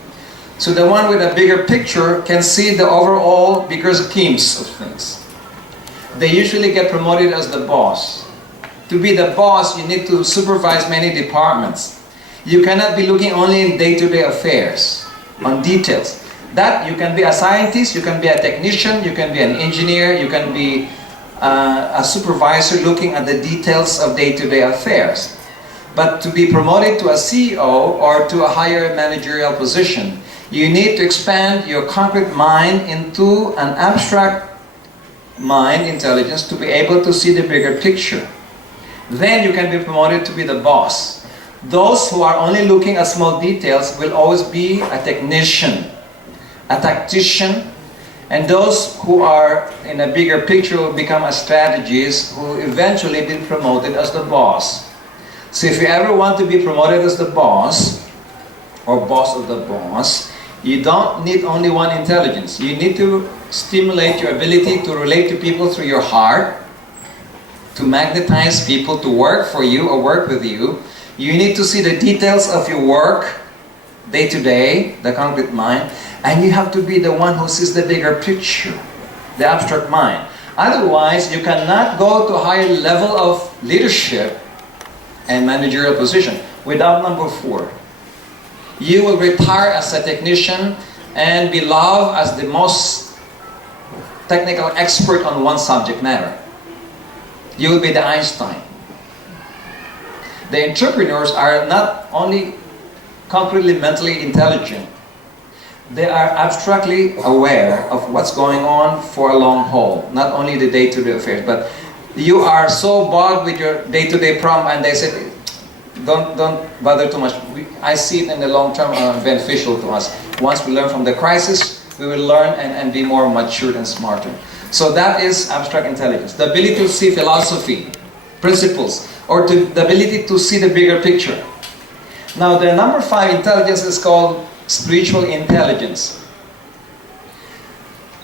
So the one with a bigger picture can see the overall bigger schemes of things. They usually get promoted as the boss. To be the boss, you need to supervise many departments. You cannot be looking only in day-to-day affairs, on details. That you can be a scientist, you can be a technician, you can be an engineer, you can be a supervisor looking at the details of day-to-day affairs. But to be promoted to a CEO or to a higher managerial position, you need to expand your concrete mind into an abstract mind intelligence to be able to see the bigger picture. Then you can be promoted to be the boss. Those who are only looking at small details will always be a technician, a tactician, and those who are in a bigger picture will become a strategist who eventually be promoted as the boss. So if you ever want to be promoted as the boss, or boss of the boss, you don't need only one intelligence. You need to stimulate your ability to relate to people through your heart, to magnetize people to work for you or work with you. You need to see the details of your work, day to day, the concrete mind, and you have to be the one who sees the bigger picture, the abstract mind. Otherwise, you cannot go to a higher level of leadership and managerial position without number 4. You will retire as a technician and be loved as the most technical expert on one subject matter. You will be the Einstein. The entrepreneurs are not only concretely mentally intelligent, they are abstractly aware of what's going on for a long haul, not only the day-to-day affairs, but you are so bogged with your day-to-day problem, and they said, don't bother too much. I see it in the long term beneficial to us. Once we learn from the crisis, we will learn and be more mature and smarter. So that is abstract intelligence. The ability to see philosophy, principles, or the ability to see the bigger picture. Now the number 5 intelligence is called spiritual intelligence.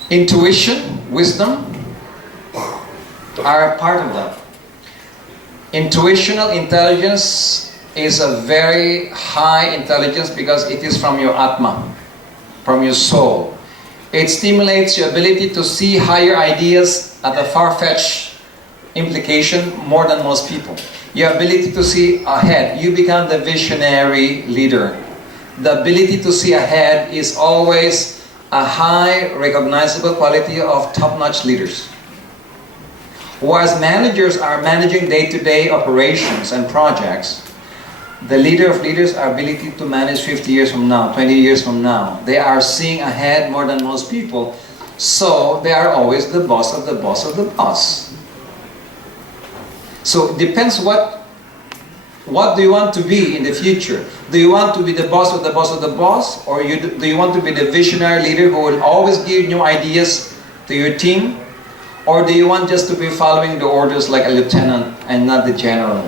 Intuition, wisdom are part of that. Intuitional intelligence is a very high intelligence because it is from your Atma, from your soul. It stimulates your ability to see higher ideas at a far-fetched implication more than most people. Your ability to see ahead. You become the visionary leader. The ability to see ahead is always a high recognizable quality of top-notch leaders. Whereas managers are managing day-to-day operations and projects, the leader of leaders are ability to manage 50 years from now, 20 years from now. They are seeing ahead more than most people, so they are always the boss of the boss of the boss. So it depends what do you want to be in the future? Do you want to be the boss of the boss of the boss, or do you want to be the visionary leader who will always give new ideas to your team? Or do you want just to be following the orders like a lieutenant and not the general?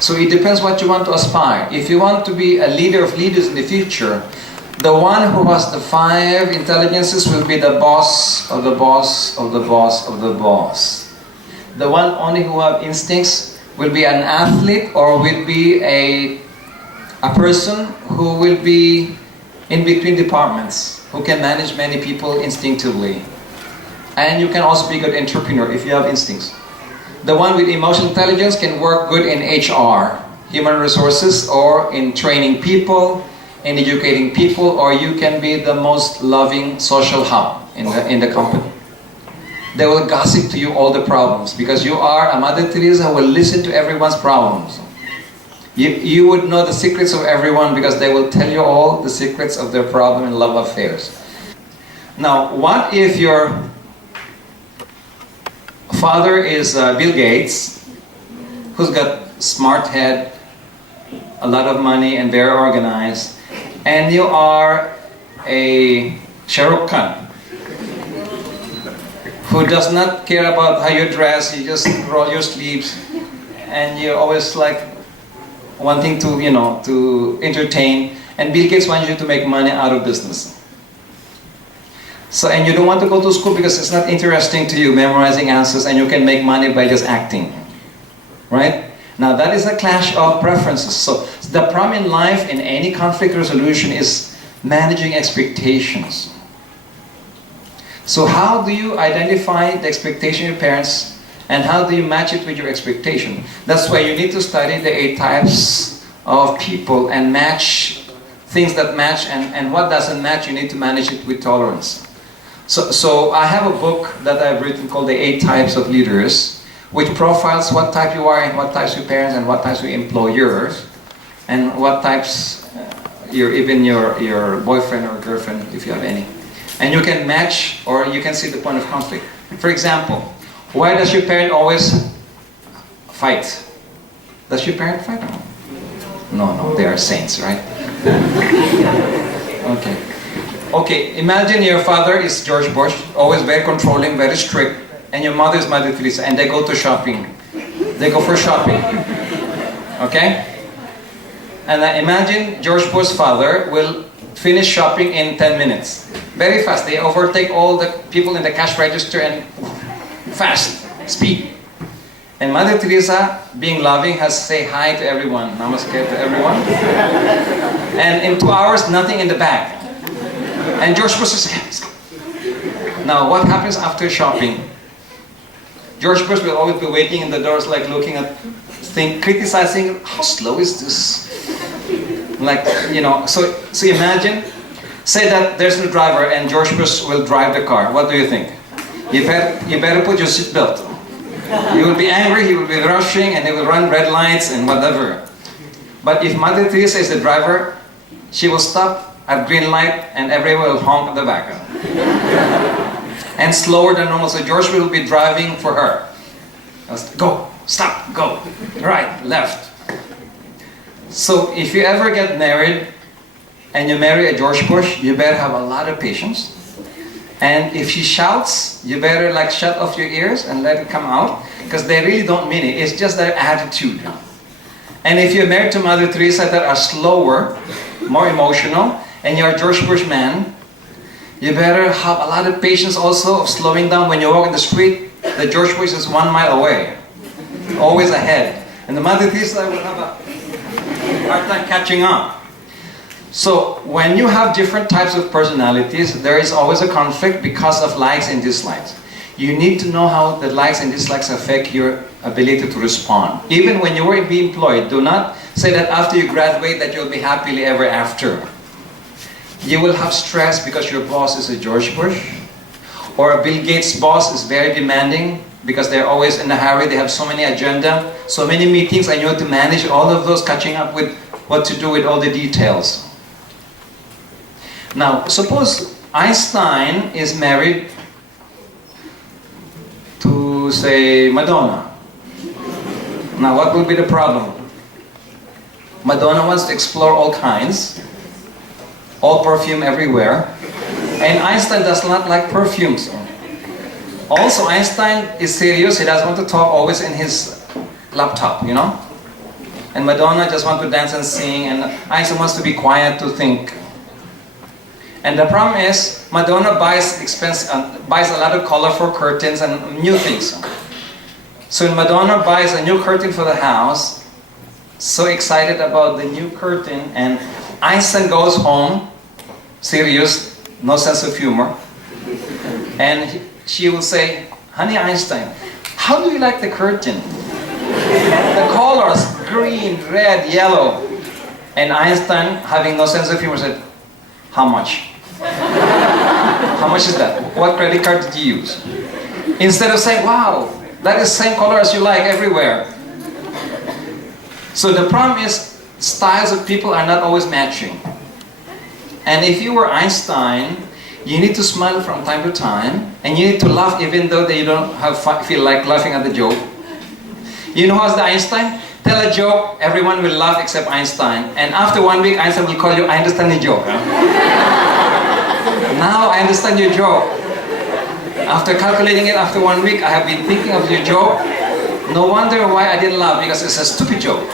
So it depends what you want to aspire. If you want to be a leader of leaders in the future, the one who has the 5 intelligences will be the boss of the boss of the boss of the boss. The one only who have instincts will be an athlete, or will be a person who will be in between departments, who can manage many people instinctively. And you can also be a good entrepreneur if you have instincts. The one with emotional intelligence can work good in HR, human resources, or in training people, in educating people, or you can be the most loving social hub in the company. They will gossip to you all the problems because you are a Mother Teresa who will listen to everyone's problems. You would know the secrets of everyone because they will tell you all the secrets of their problem and love affairs. Now, what if your father is Bill Gates, who's got smart head, a lot of money, and very organized, and you are a Shah Rukh Khan, who does not care about how you dress, you just roll your sleeves, and you're always like wanting to, to entertain, and Bill Gates wants you to make money out of business. So, and you don't want to go to school because it's not interesting to you, memorizing answers, and you can make money by just acting. Right? Now that is a clash of preferences. So the problem in life, in any conflict resolution, is managing expectations. So how do you identify the expectation of your parents, and how do you match it with your expectation? That's why you need to study the 8 types of people and match things that match, and what doesn't match, you need to manage it with tolerance. So I have a book that I've written called The 8 Types of Leaders, which profiles what type you are and what types your parents and what types your employers, and what types even your boyfriend or girlfriend, if you have any. And you can match, or you can see the point of conflict. For example, why does your parent always fight? Does your parent fight? No, they are saints, right? Okay, imagine your father is George Bush, always very controlling, very strict, and your mother is Mother Teresa, and they go to shopping. They go for shopping. Okay? And imagine George Bush's father will finish shopping in 10 minutes. Very fast. They overtake all the people in the cash register and fast, speed. And Mother Teresa, being loving, has to say hi to everyone, namaste to everyone. And in 2 hours, nothing in the bag. And George Bush is... Now, what happens after shopping? George Bush will always be waiting in the doors, like looking at things, criticizing, how slow is this? Like, so imagine Say that there's a driver and George Bush will drive the car. What do you think? You better put your seatbelt. You will be angry, he will be rushing, and he will run red lights and whatever. But if Mother Teresa is the driver, she will stop at green light and everyone will honk at the back. And slower than normal, so George will be driving for her. Go, stop, go, right, left. So if you ever get married and you marry a George Bush, you better have a lot of patience. And if she shouts, you better like shut off your ears and let it come out, because they really don't mean it. It's just their attitude. And if you're married to Mother Teresa that are slower, more emotional, and you're a George Bush man, you better have a lot of patience also of slowing down when you walk in the street. The George Bush is 1 mile away, always ahead. And the Mother Teresa will have a hard time catching up. So when you have different types of personalities, there is always a conflict because of likes and dislikes. You need to know how the likes and dislikes affect your ability to respond. Even when you were being employed, do not say that after you graduate that you'll be happily ever after. You will have stress because your boss is a George Bush, or a Bill Gates' boss is very demanding because they're always in a hurry, they have so many agenda, so many meetings, and you have to manage all of those, catching up with what to do with all the details. Now, suppose Einstein is married to, say, Madonna. Now, what will be the problem? Madonna wants to explore all kinds, all perfume everywhere, and Einstein does not like perfumes. Also, Einstein is serious, he doesn't want to talk always in his laptop, you know? And Madonna just wants to dance and sing, and Einstein wants to be quiet to think. And the problem is, Madonna buys a lot of colorful curtains and new things. So when Madonna buys a new curtain for the house, so excited about the new curtain, and Einstein goes home, serious, no sense of humor, and she will say, "Honey Einstein, how do you like the curtain? The colors, green, red, yellow." And Einstein, having no sense of humor, said, "How much? How much is that? What credit card did you use?" Instead of saying, "Wow, that is the same color as you like everywhere." So the problem is, styles of people are not always matching. And if you were Einstein, you need to smile from time to time, and you need to laugh even though you don't feel like laughing at the joke. You know how's the Einstein? Tell a joke, everyone will laugh except Einstein. And after 1 week, Einstein will call you, "I understand the joke." Huh? Now I understand your joke. After calculating it after 1 week, I have been thinking of your joke. No wonder why I didn't laugh, because it's a stupid joke.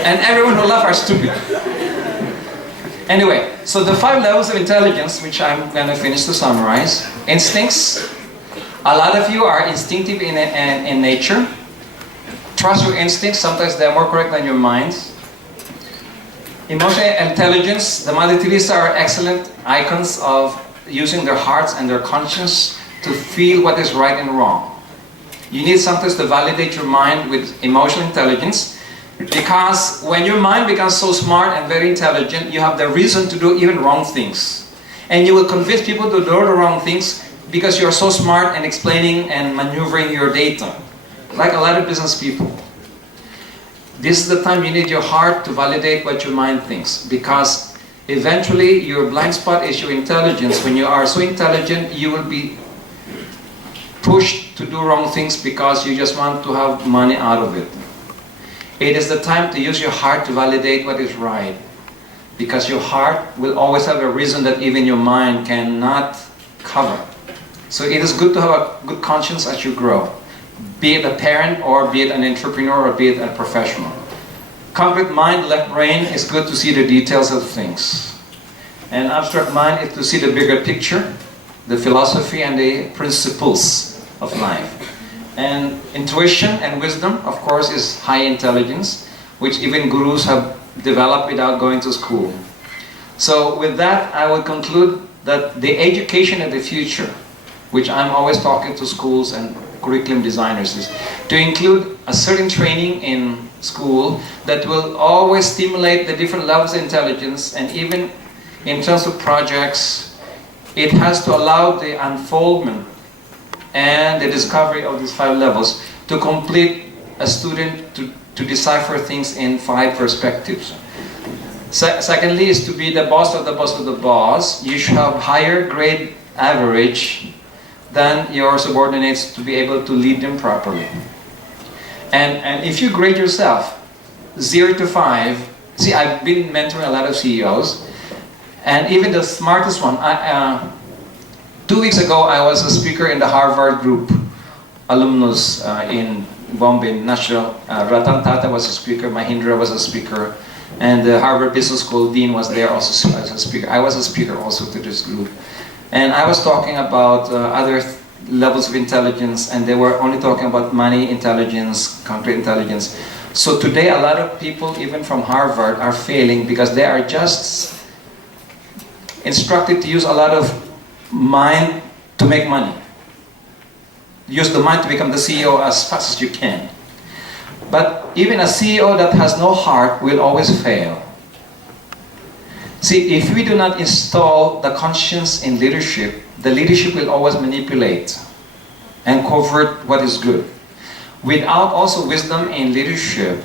And everyone who laughs are stupid. Anyway, so the 5 levels of intelligence, which I'm going to finish to summarize. Instincts. A lot of you are instinctive in nature. Trust your instincts. Sometimes they're more correct than your minds. Emotional intelligence. The Mother Teresa are excellent icons of using their hearts and their conscience to feel what is right and wrong. You need sometimes to validate your mind with emotional intelligence, because when your mind becomes so smart and very intelligent, you have the reason to do even wrong things. And you will convince people to do the wrong things because you're so smart and explaining and maneuvering your data. Like a lot of business people. This is the time you need your heart to validate what your mind thinks, because eventually your blind spot is your intelligence. When you are so intelligent, you will be pushed to do wrong things because you just want to have money out of it. It is the time to use your heart to validate what is right, because your heart will always have a reason that even your mind cannot cover. So it is good to have a good conscience as you grow, be it a parent or be it an entrepreneur or be it a professional. Concrete mind, left brain, is good to see the details of things. And abstract mind is to see the bigger picture, the philosophy and the principles of life. And intuition and wisdom, of course, is high intelligence, which even gurus have developed without going to school. So with that, I will conclude that the education of the future, which I'm always talking to schools and curriculum designers is to include a certain training in school that will always stimulate the different levels of intelligence, and even in terms of projects, it has to allow the unfoldment and the discovery of these 5 levels to complete a student to decipher things in 5 perspectives. Secondly is to be the boss of the boss of the boss. You should have higher grade average than your subordinates to be able to lead them properly. And if you grade yourself 0 to 5, see, I've been mentoring a lot of CEOs, and even the smartest one, 2 weeks ago I was a speaker in the Harvard group, alumnus in Bombay, National. Ratan Tata was a speaker, Mahindra was a speaker, and the Harvard Business School dean was there also as a speaker. I was a speaker also to this group. And I was talking about other levels of intelligence, and they were only talking about money intelligence, concrete intelligence. So today a lot of people, even from Harvard, are failing because they are just instructed to use a lot of mind to make money. Use the mind to become the CEO as fast as you can. But even a CEO that has no heart will always fail. See, if we do not install the conscience in leadership, the leadership will always manipulate and covert what is good. Without also wisdom in leadership,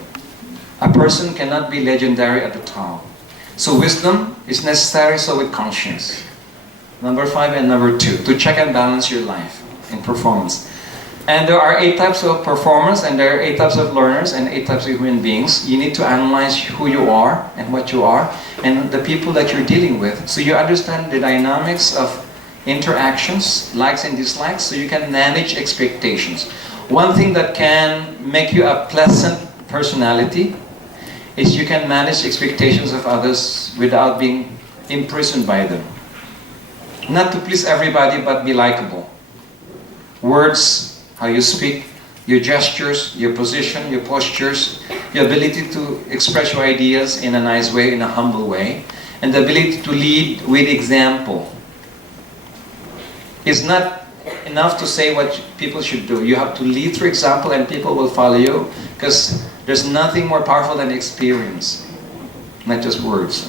a person cannot be legendary at the top. So wisdom is necessary, so with conscience. Number 5 and number 2, to check and balance your life in performance. And there are 8 types of performance, and there are 8 types of learners and 8 types of human beings. You need to analyze who you are and what you are and the people that you're dealing with, so you understand the dynamics of interactions, likes and dislikes, so you can manage expectations. One thing that can make you a pleasant personality is you can manage expectations of others without being imprisoned by them. Not to please everybody, but be likable. Words, how you speak, your gestures, your position, your postures, your ability to express your ideas in a nice way, in a humble way, and the ability to lead with example. It's not enough to say what people should do. You have to lead through example, and people will follow you, because there's nothing more powerful than experience, not just words.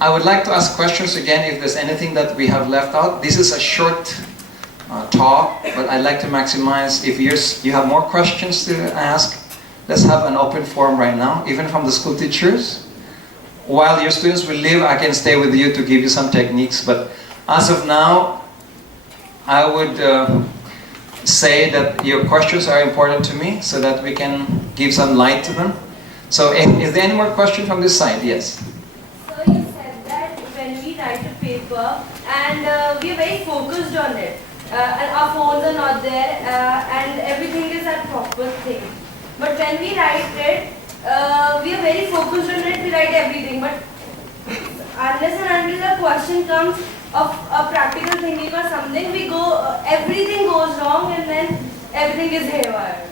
I would like to ask questions again if there's anything that we have left out. This is a short talk, but I'd like to maximize. If you have more questions to ask, let's have an open forum right now, even from the school teachers. While your students will leave, I can stay with you to give you some techniques, but as of now, I would say that your questions are important to me so that we can give some light to them. So is there any more question from this side? Yes. So you said that when we write a paper and we are very focused on it, and our phones are not there, and everything is a proper thing. But when we write it, we are very focused on it, we write everything. But unless and until the question comes of a practical thinking or something, everything goes wrong, and then everything is haywire.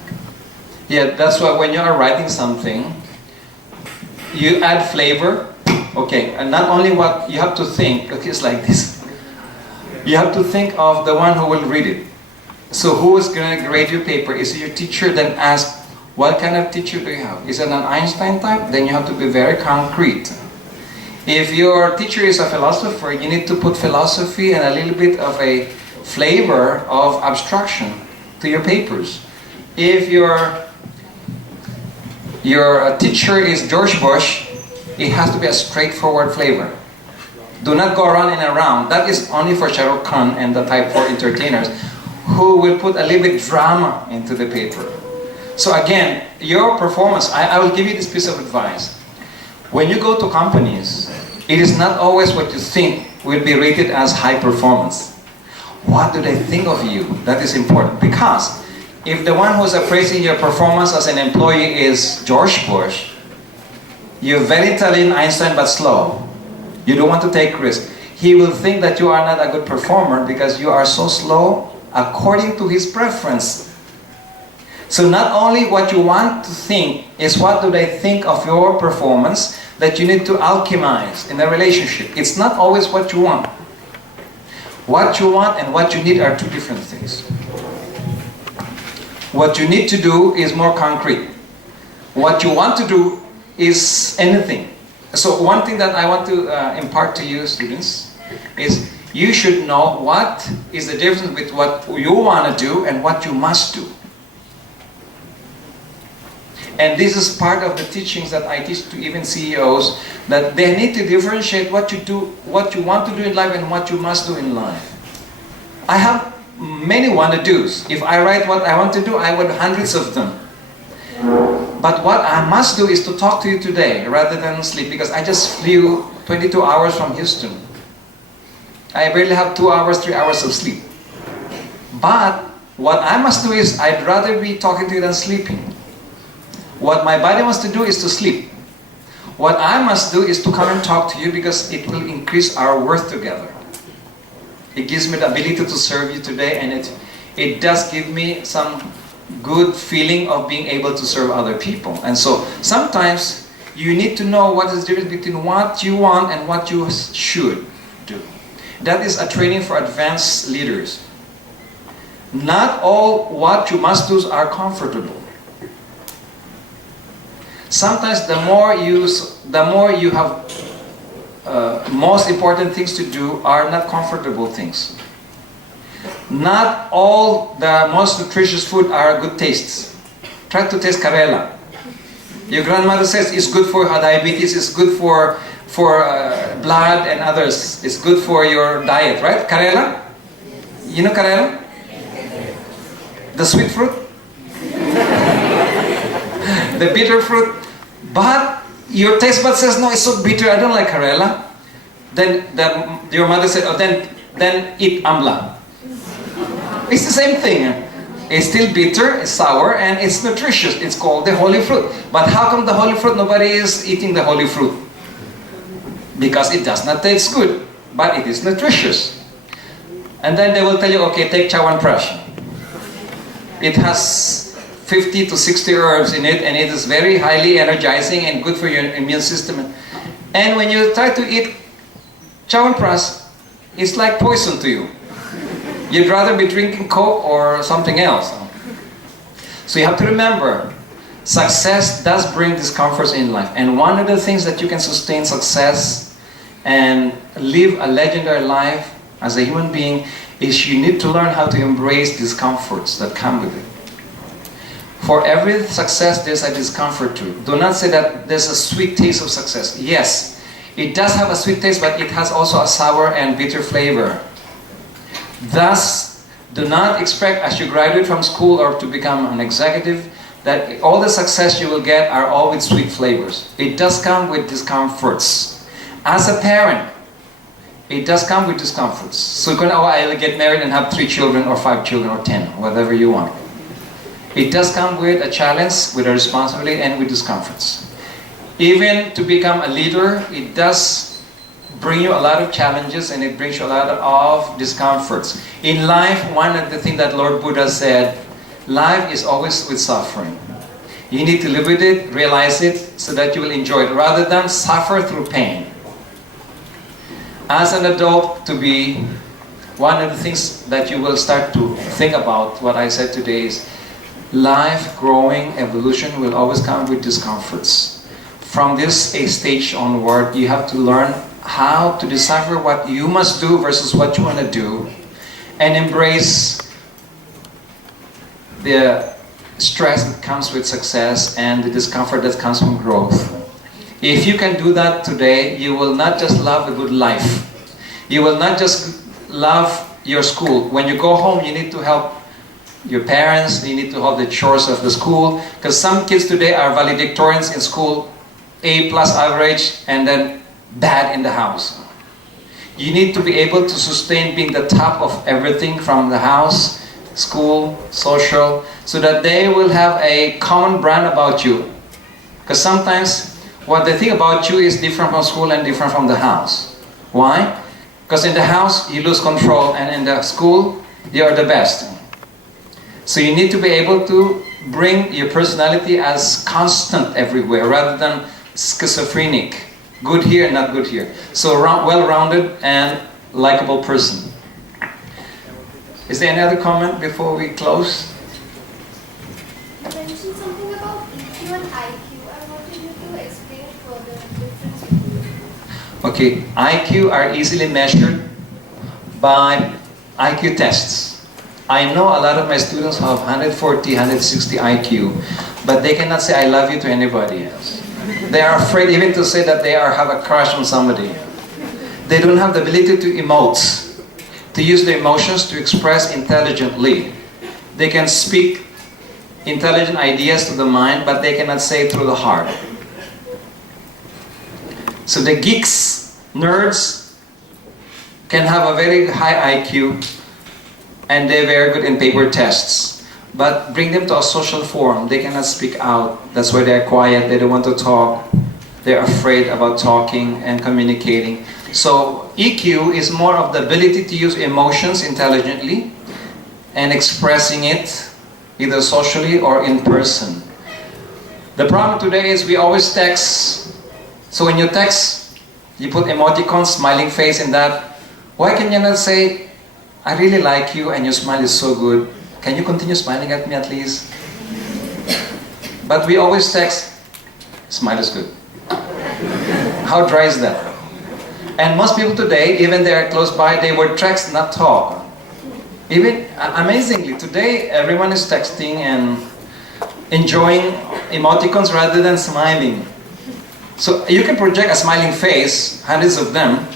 Yeah, that's why when you are writing something, you add flavor. Okay, and not only what you have to think, okay, it's like this. You have to think of the one who will read it. So who is going to grade your paper? Is it your teacher? Then ask, what kind of teacher do you have? Is it an Einstein type? Then you have to be very concrete. If your teacher is a philosopher, you need to put philosophy and a little bit of a flavor of abstraction to your papers. If your teacher is George Bush, it has to be a straightforward flavor. Do not go around and around. That is only for Shah Rukh Khan and the type 4 entertainers who will put a little bit drama into the paper. So again, your performance, I will give you this piece of advice. When you go to companies, it is not always what you think will be rated as high performance. What do they think of you? That is important, because if the one who is appraising your performance as an employee is George Bush, you're very intelligent, Einstein, but slow. You don't want to take risks. He will think that you are not a good performer because you are so slow according to his preference. So not only what you want to think is what do they think of your performance that you need to alchemize in a relationship. It's not always what you want. What you want and what you need are two different things. What you need to do is more concrete. What you want to do is anything. So one thing that I want to impart to you students is you should know what is the difference between what you want to do and what you must do. And this is part of the teachings that I teach to even CEOs, that they need to differentiate what you do, what you want to do in life and what you must do in life. I have many want-to-dos. If I write what I want to do, I would hundreds of them. But what I must do is to talk to you today rather than sleep, because I just flew 22 hours from Houston. I barely have 2 hours, 3 hours of sleep. But what I must do is I'd rather be talking to you than sleeping. What my body wants to do is to sleep. What I must do is to come and talk to you because it will increase our worth together. It gives me the ability to serve you today, and it does give me some good feeling of being able to serve other people. And so sometimes you need to know what is the difference between what you want and what you should do. That is a training for advanced leaders. Not all what you must do are comfortable. Sometimes the more you have most important things to do are not comfortable things. Not all the most nutritious food are good tastes. Try to taste Karela. Your grandmother says it's good for diabetes, it's good for blood and others. It's good for your diet, right? Karela? You know Karela? The sweet fruit? The bitter fruit? But your taste bud says, no, it's so bitter, I don't like Karela. Then your mother said, oh, then eat amla. It's the same thing. It's still bitter, it's sour, and it's nutritious. It's called the holy fruit. But how come the holy fruit, nobody is eating the holy fruit? Because it does not taste good, but it is nutritious. And then they will tell you, okay, take Chyawanprash. It has 50 to 60 herbs in it, and it is very highly energizing and good for your immune system. And when you try to eat Chyawanprash, it's like poison to you. You'd rather be drinking Coke or something else. So you have to remember, success does bring discomforts in life. And one of the things that you can sustain success and live a legendary life as a human being is you need to learn how to embrace discomforts that come with it. For every success, there's a discomfort too. Do not say that there's a sweet taste of success. Yes, it does have a sweet taste, but it has also a sour and bitter flavor. Thus, do not expect as you graduate from school or to become an executive that all the success you will get are all with sweet flavors. It does come with discomforts. As a parent, it does come with discomforts. So you can, oh, I'll get married and have 3 children or 5 children or 10, whatever you want. It does come with a challenge, with a responsibility, and with discomforts. Even to become a leader, it does bring you a lot of challenges, and it brings you a lot of discomforts. In life, one of the things that Lord Buddha said, life is always with suffering. You need to live with it, realize it, so that you will enjoy it, rather than suffer through pain. As an adult, to be one of the things that you will start to think about, what I said today is, life, growing, evolution will always come with discomforts. From this stage onward, you have to learn how to decipher what you must do versus what you want to do, and embrace the stress that comes with success and the discomfort that comes from growth. If you can do that today, you will not just love a good life. You will not just love your school. When you go home, you need to help your parents, you need to help the chores of the school, because some kids today are valedictorians in school, A+ average, and then bad in the house. You need to be able to sustain being the top of everything from the house, school, social, so that they will have a common brand about you. Because sometimes what they think about you is different from school and different from the house. Why? Because in the house you lose control, and in the school you are the best. So you need to be able to bring your personality as constant everywhere rather than schizophrenic. Good here, not good here. So well-rounded and likable person. Is there any other comment before we close? Okay, IQ are easily measured by IQ tests. I know a lot of my students have 140, 160 IQ, but they cannot say I love you to anybody else. They are afraid even to say that they have a crush on somebody. They don't have the ability to emote, to use their emotions to express intelligently. They can speak intelligent ideas to the mind, but they cannot say it through the heart. So the geeks, nerds, can have a very high IQ and they're very good in paper tests. But bring them to a social forum, they cannot speak out. That's why they're quiet, they don't want to talk. They're afraid about talking and communicating. So EQ is more of the ability to use emotions intelligently and expressing it either socially or in person. The problem today is we always text. So when you text, you put emoticons, smiling face in that. Why can you not say, I really like you and your smile is so good. Can you continue smiling at me at least? But we always text, smile is good. How dry is that? And most people today, even they are close by, they would text, not talk. Even, amazingly, today everyone is texting and enjoying emoticons rather than smiling. So you can project a smiling face, hundreds of them,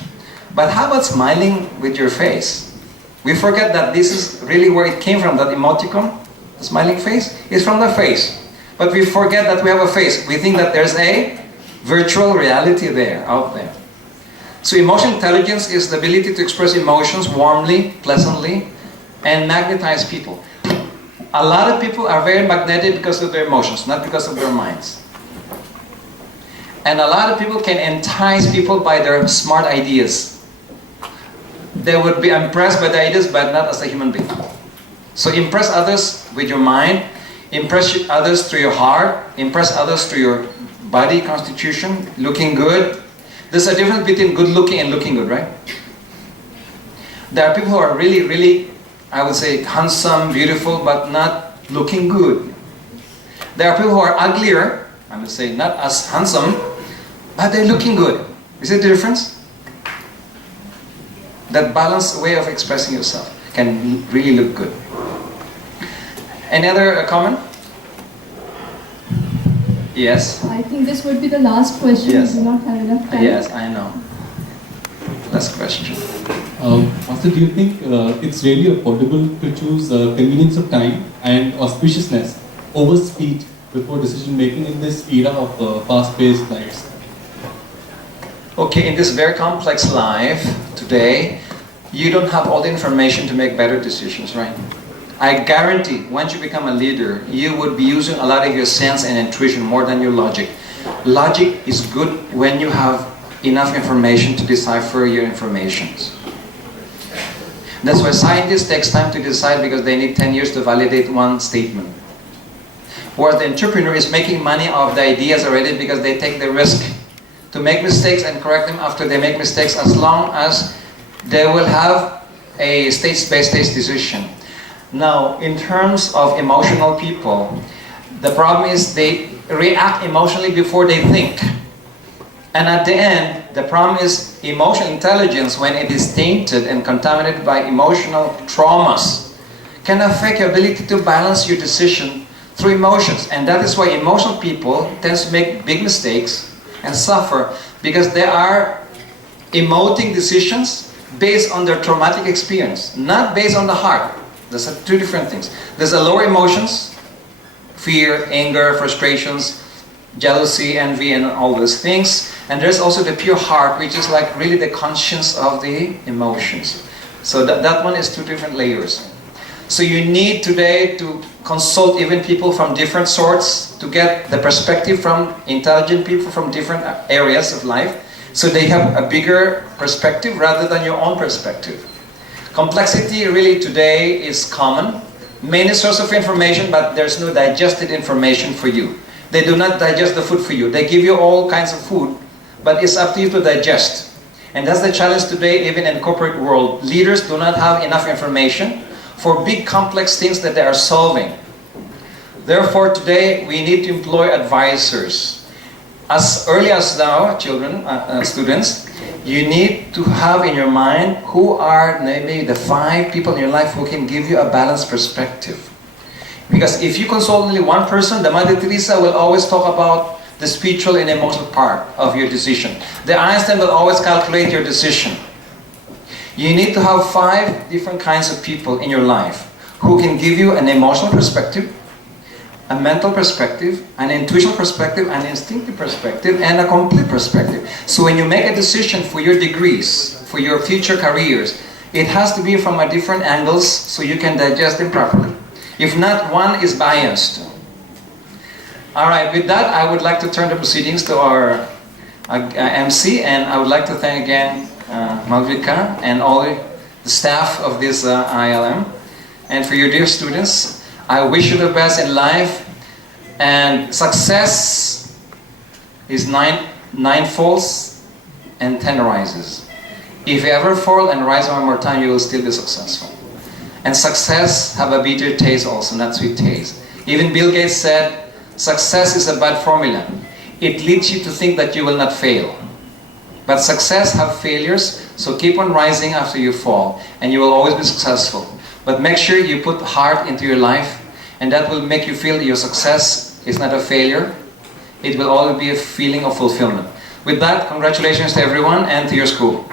but how about smiling with your face? We forget that this is really where it came from, that emoticon, the smiling face, is from the face. But we forget that we have a face. We think that there's a virtual reality there, out there. So emotional intelligence is the ability to express emotions warmly, pleasantly, and magnetize people. A lot of people are very magnetic because of their emotions, not because of their minds. And a lot of people can entice people by their smart ideas. They would be impressed by the ideas, but not as a human being. So impress others with your mind, impress others through your heart, impress others through your body constitution, looking good. There's a difference between good looking and looking good, right? There are people who are really, really, I would say, handsome, beautiful, but not looking good. There are people who are uglier, I would say not as handsome, but they're looking good. Is it the difference? That balanced way of expressing yourself can really look good. Any other comment? Yes? I think this would be the last question. Yes. We do not have enough time. Yes, I know. Last question. Master, do you think it's really affordable to choose convenience of time and auspiciousness over speed before decision making in this era of fast-paced lives? Okay, in this very complex life today, you don't have all the information to make better decisions, right? I guarantee once you become a leader, you would be using a lot of your sense and intuition more than your logic. Logic is good when you have enough information to decipher your informations. That's why scientists takes time to decide, because they need 10 years to validate one statement. Whereas the entrepreneur is making money off the ideas already because they take the risk to make mistakes and correct them after they make mistakes, as long as they will have a stage-by-stage decision. Now, in terms of emotional people, the problem is they react emotionally before they think. And at the end, the problem is emotional intelligence, when it is tainted and contaminated by emotional traumas, can affect your ability to balance your decision through emotions. And that is why emotional people tend to make big mistakes and suffer, because they are emoting decisions based on their traumatic experience, not based on the heart. Those are two different things. There's a lower emotions, fear, anger, frustrations, jealousy, envy, and all those things. And there's also the pure heart, which is like really the conscience of the emotions. So that one is two different layers. So you need today to consult even people from different sorts to get the perspective from intelligent people from different areas of life, so they have a bigger perspective rather than your own perspective. Complexity really today is common. Many sources of information, but there's no digested information for you. They do not digest the food for you. They give you all kinds of food, but it's up to you to digest. And that's the challenge today, even in the corporate world. Leaders do not have enough information for big complex things that they are solving. Therefore, today we need to employ advisors. As early as now, children, students, You need to have in your mind who are maybe the 5 people in your life who can give you a balanced perspective. Because if you consult only one person, the Mother Teresa will always talk about the spiritual and emotional part of your decision. The Einstein will always calculate your decision. You need to have 5 different kinds of people in your life who can give you an emotional perspective, a mental perspective, an intuitional perspective, an instinctive perspective, and a complete perspective. So when you make a decision for your degrees, for your future careers, it has to be from a different angles so you can digest them properly. If not, one is biased. Alright, with that, I would like to turn the proceedings to our MC, and I would like to thank again Malvika and all the staff of this IILM. And for your dear students, I wish you the best in life, and success is 9 falls and 10 rises. If you ever fall and rise one more time, you will still be successful. And success have a bitter taste also, not sweet taste. Even Bill Gates said, success is a bad formula. It leads you to think that you will not fail. But success have failures, so keep on rising after you fall, and you will always be successful. But make sure you put heart into your life, and that will make you feel that your success is not a failure. It will always be a feeling of fulfillment. With that, congratulations to everyone and to your school.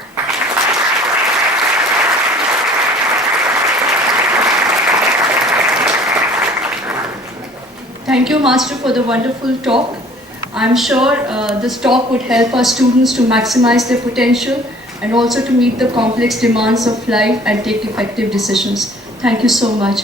Thank you, Master, for the wonderful talk. I'm sure this talk would help our students to maximize their potential and also to meet the complex demands of life and take effective decisions. Thank you so much.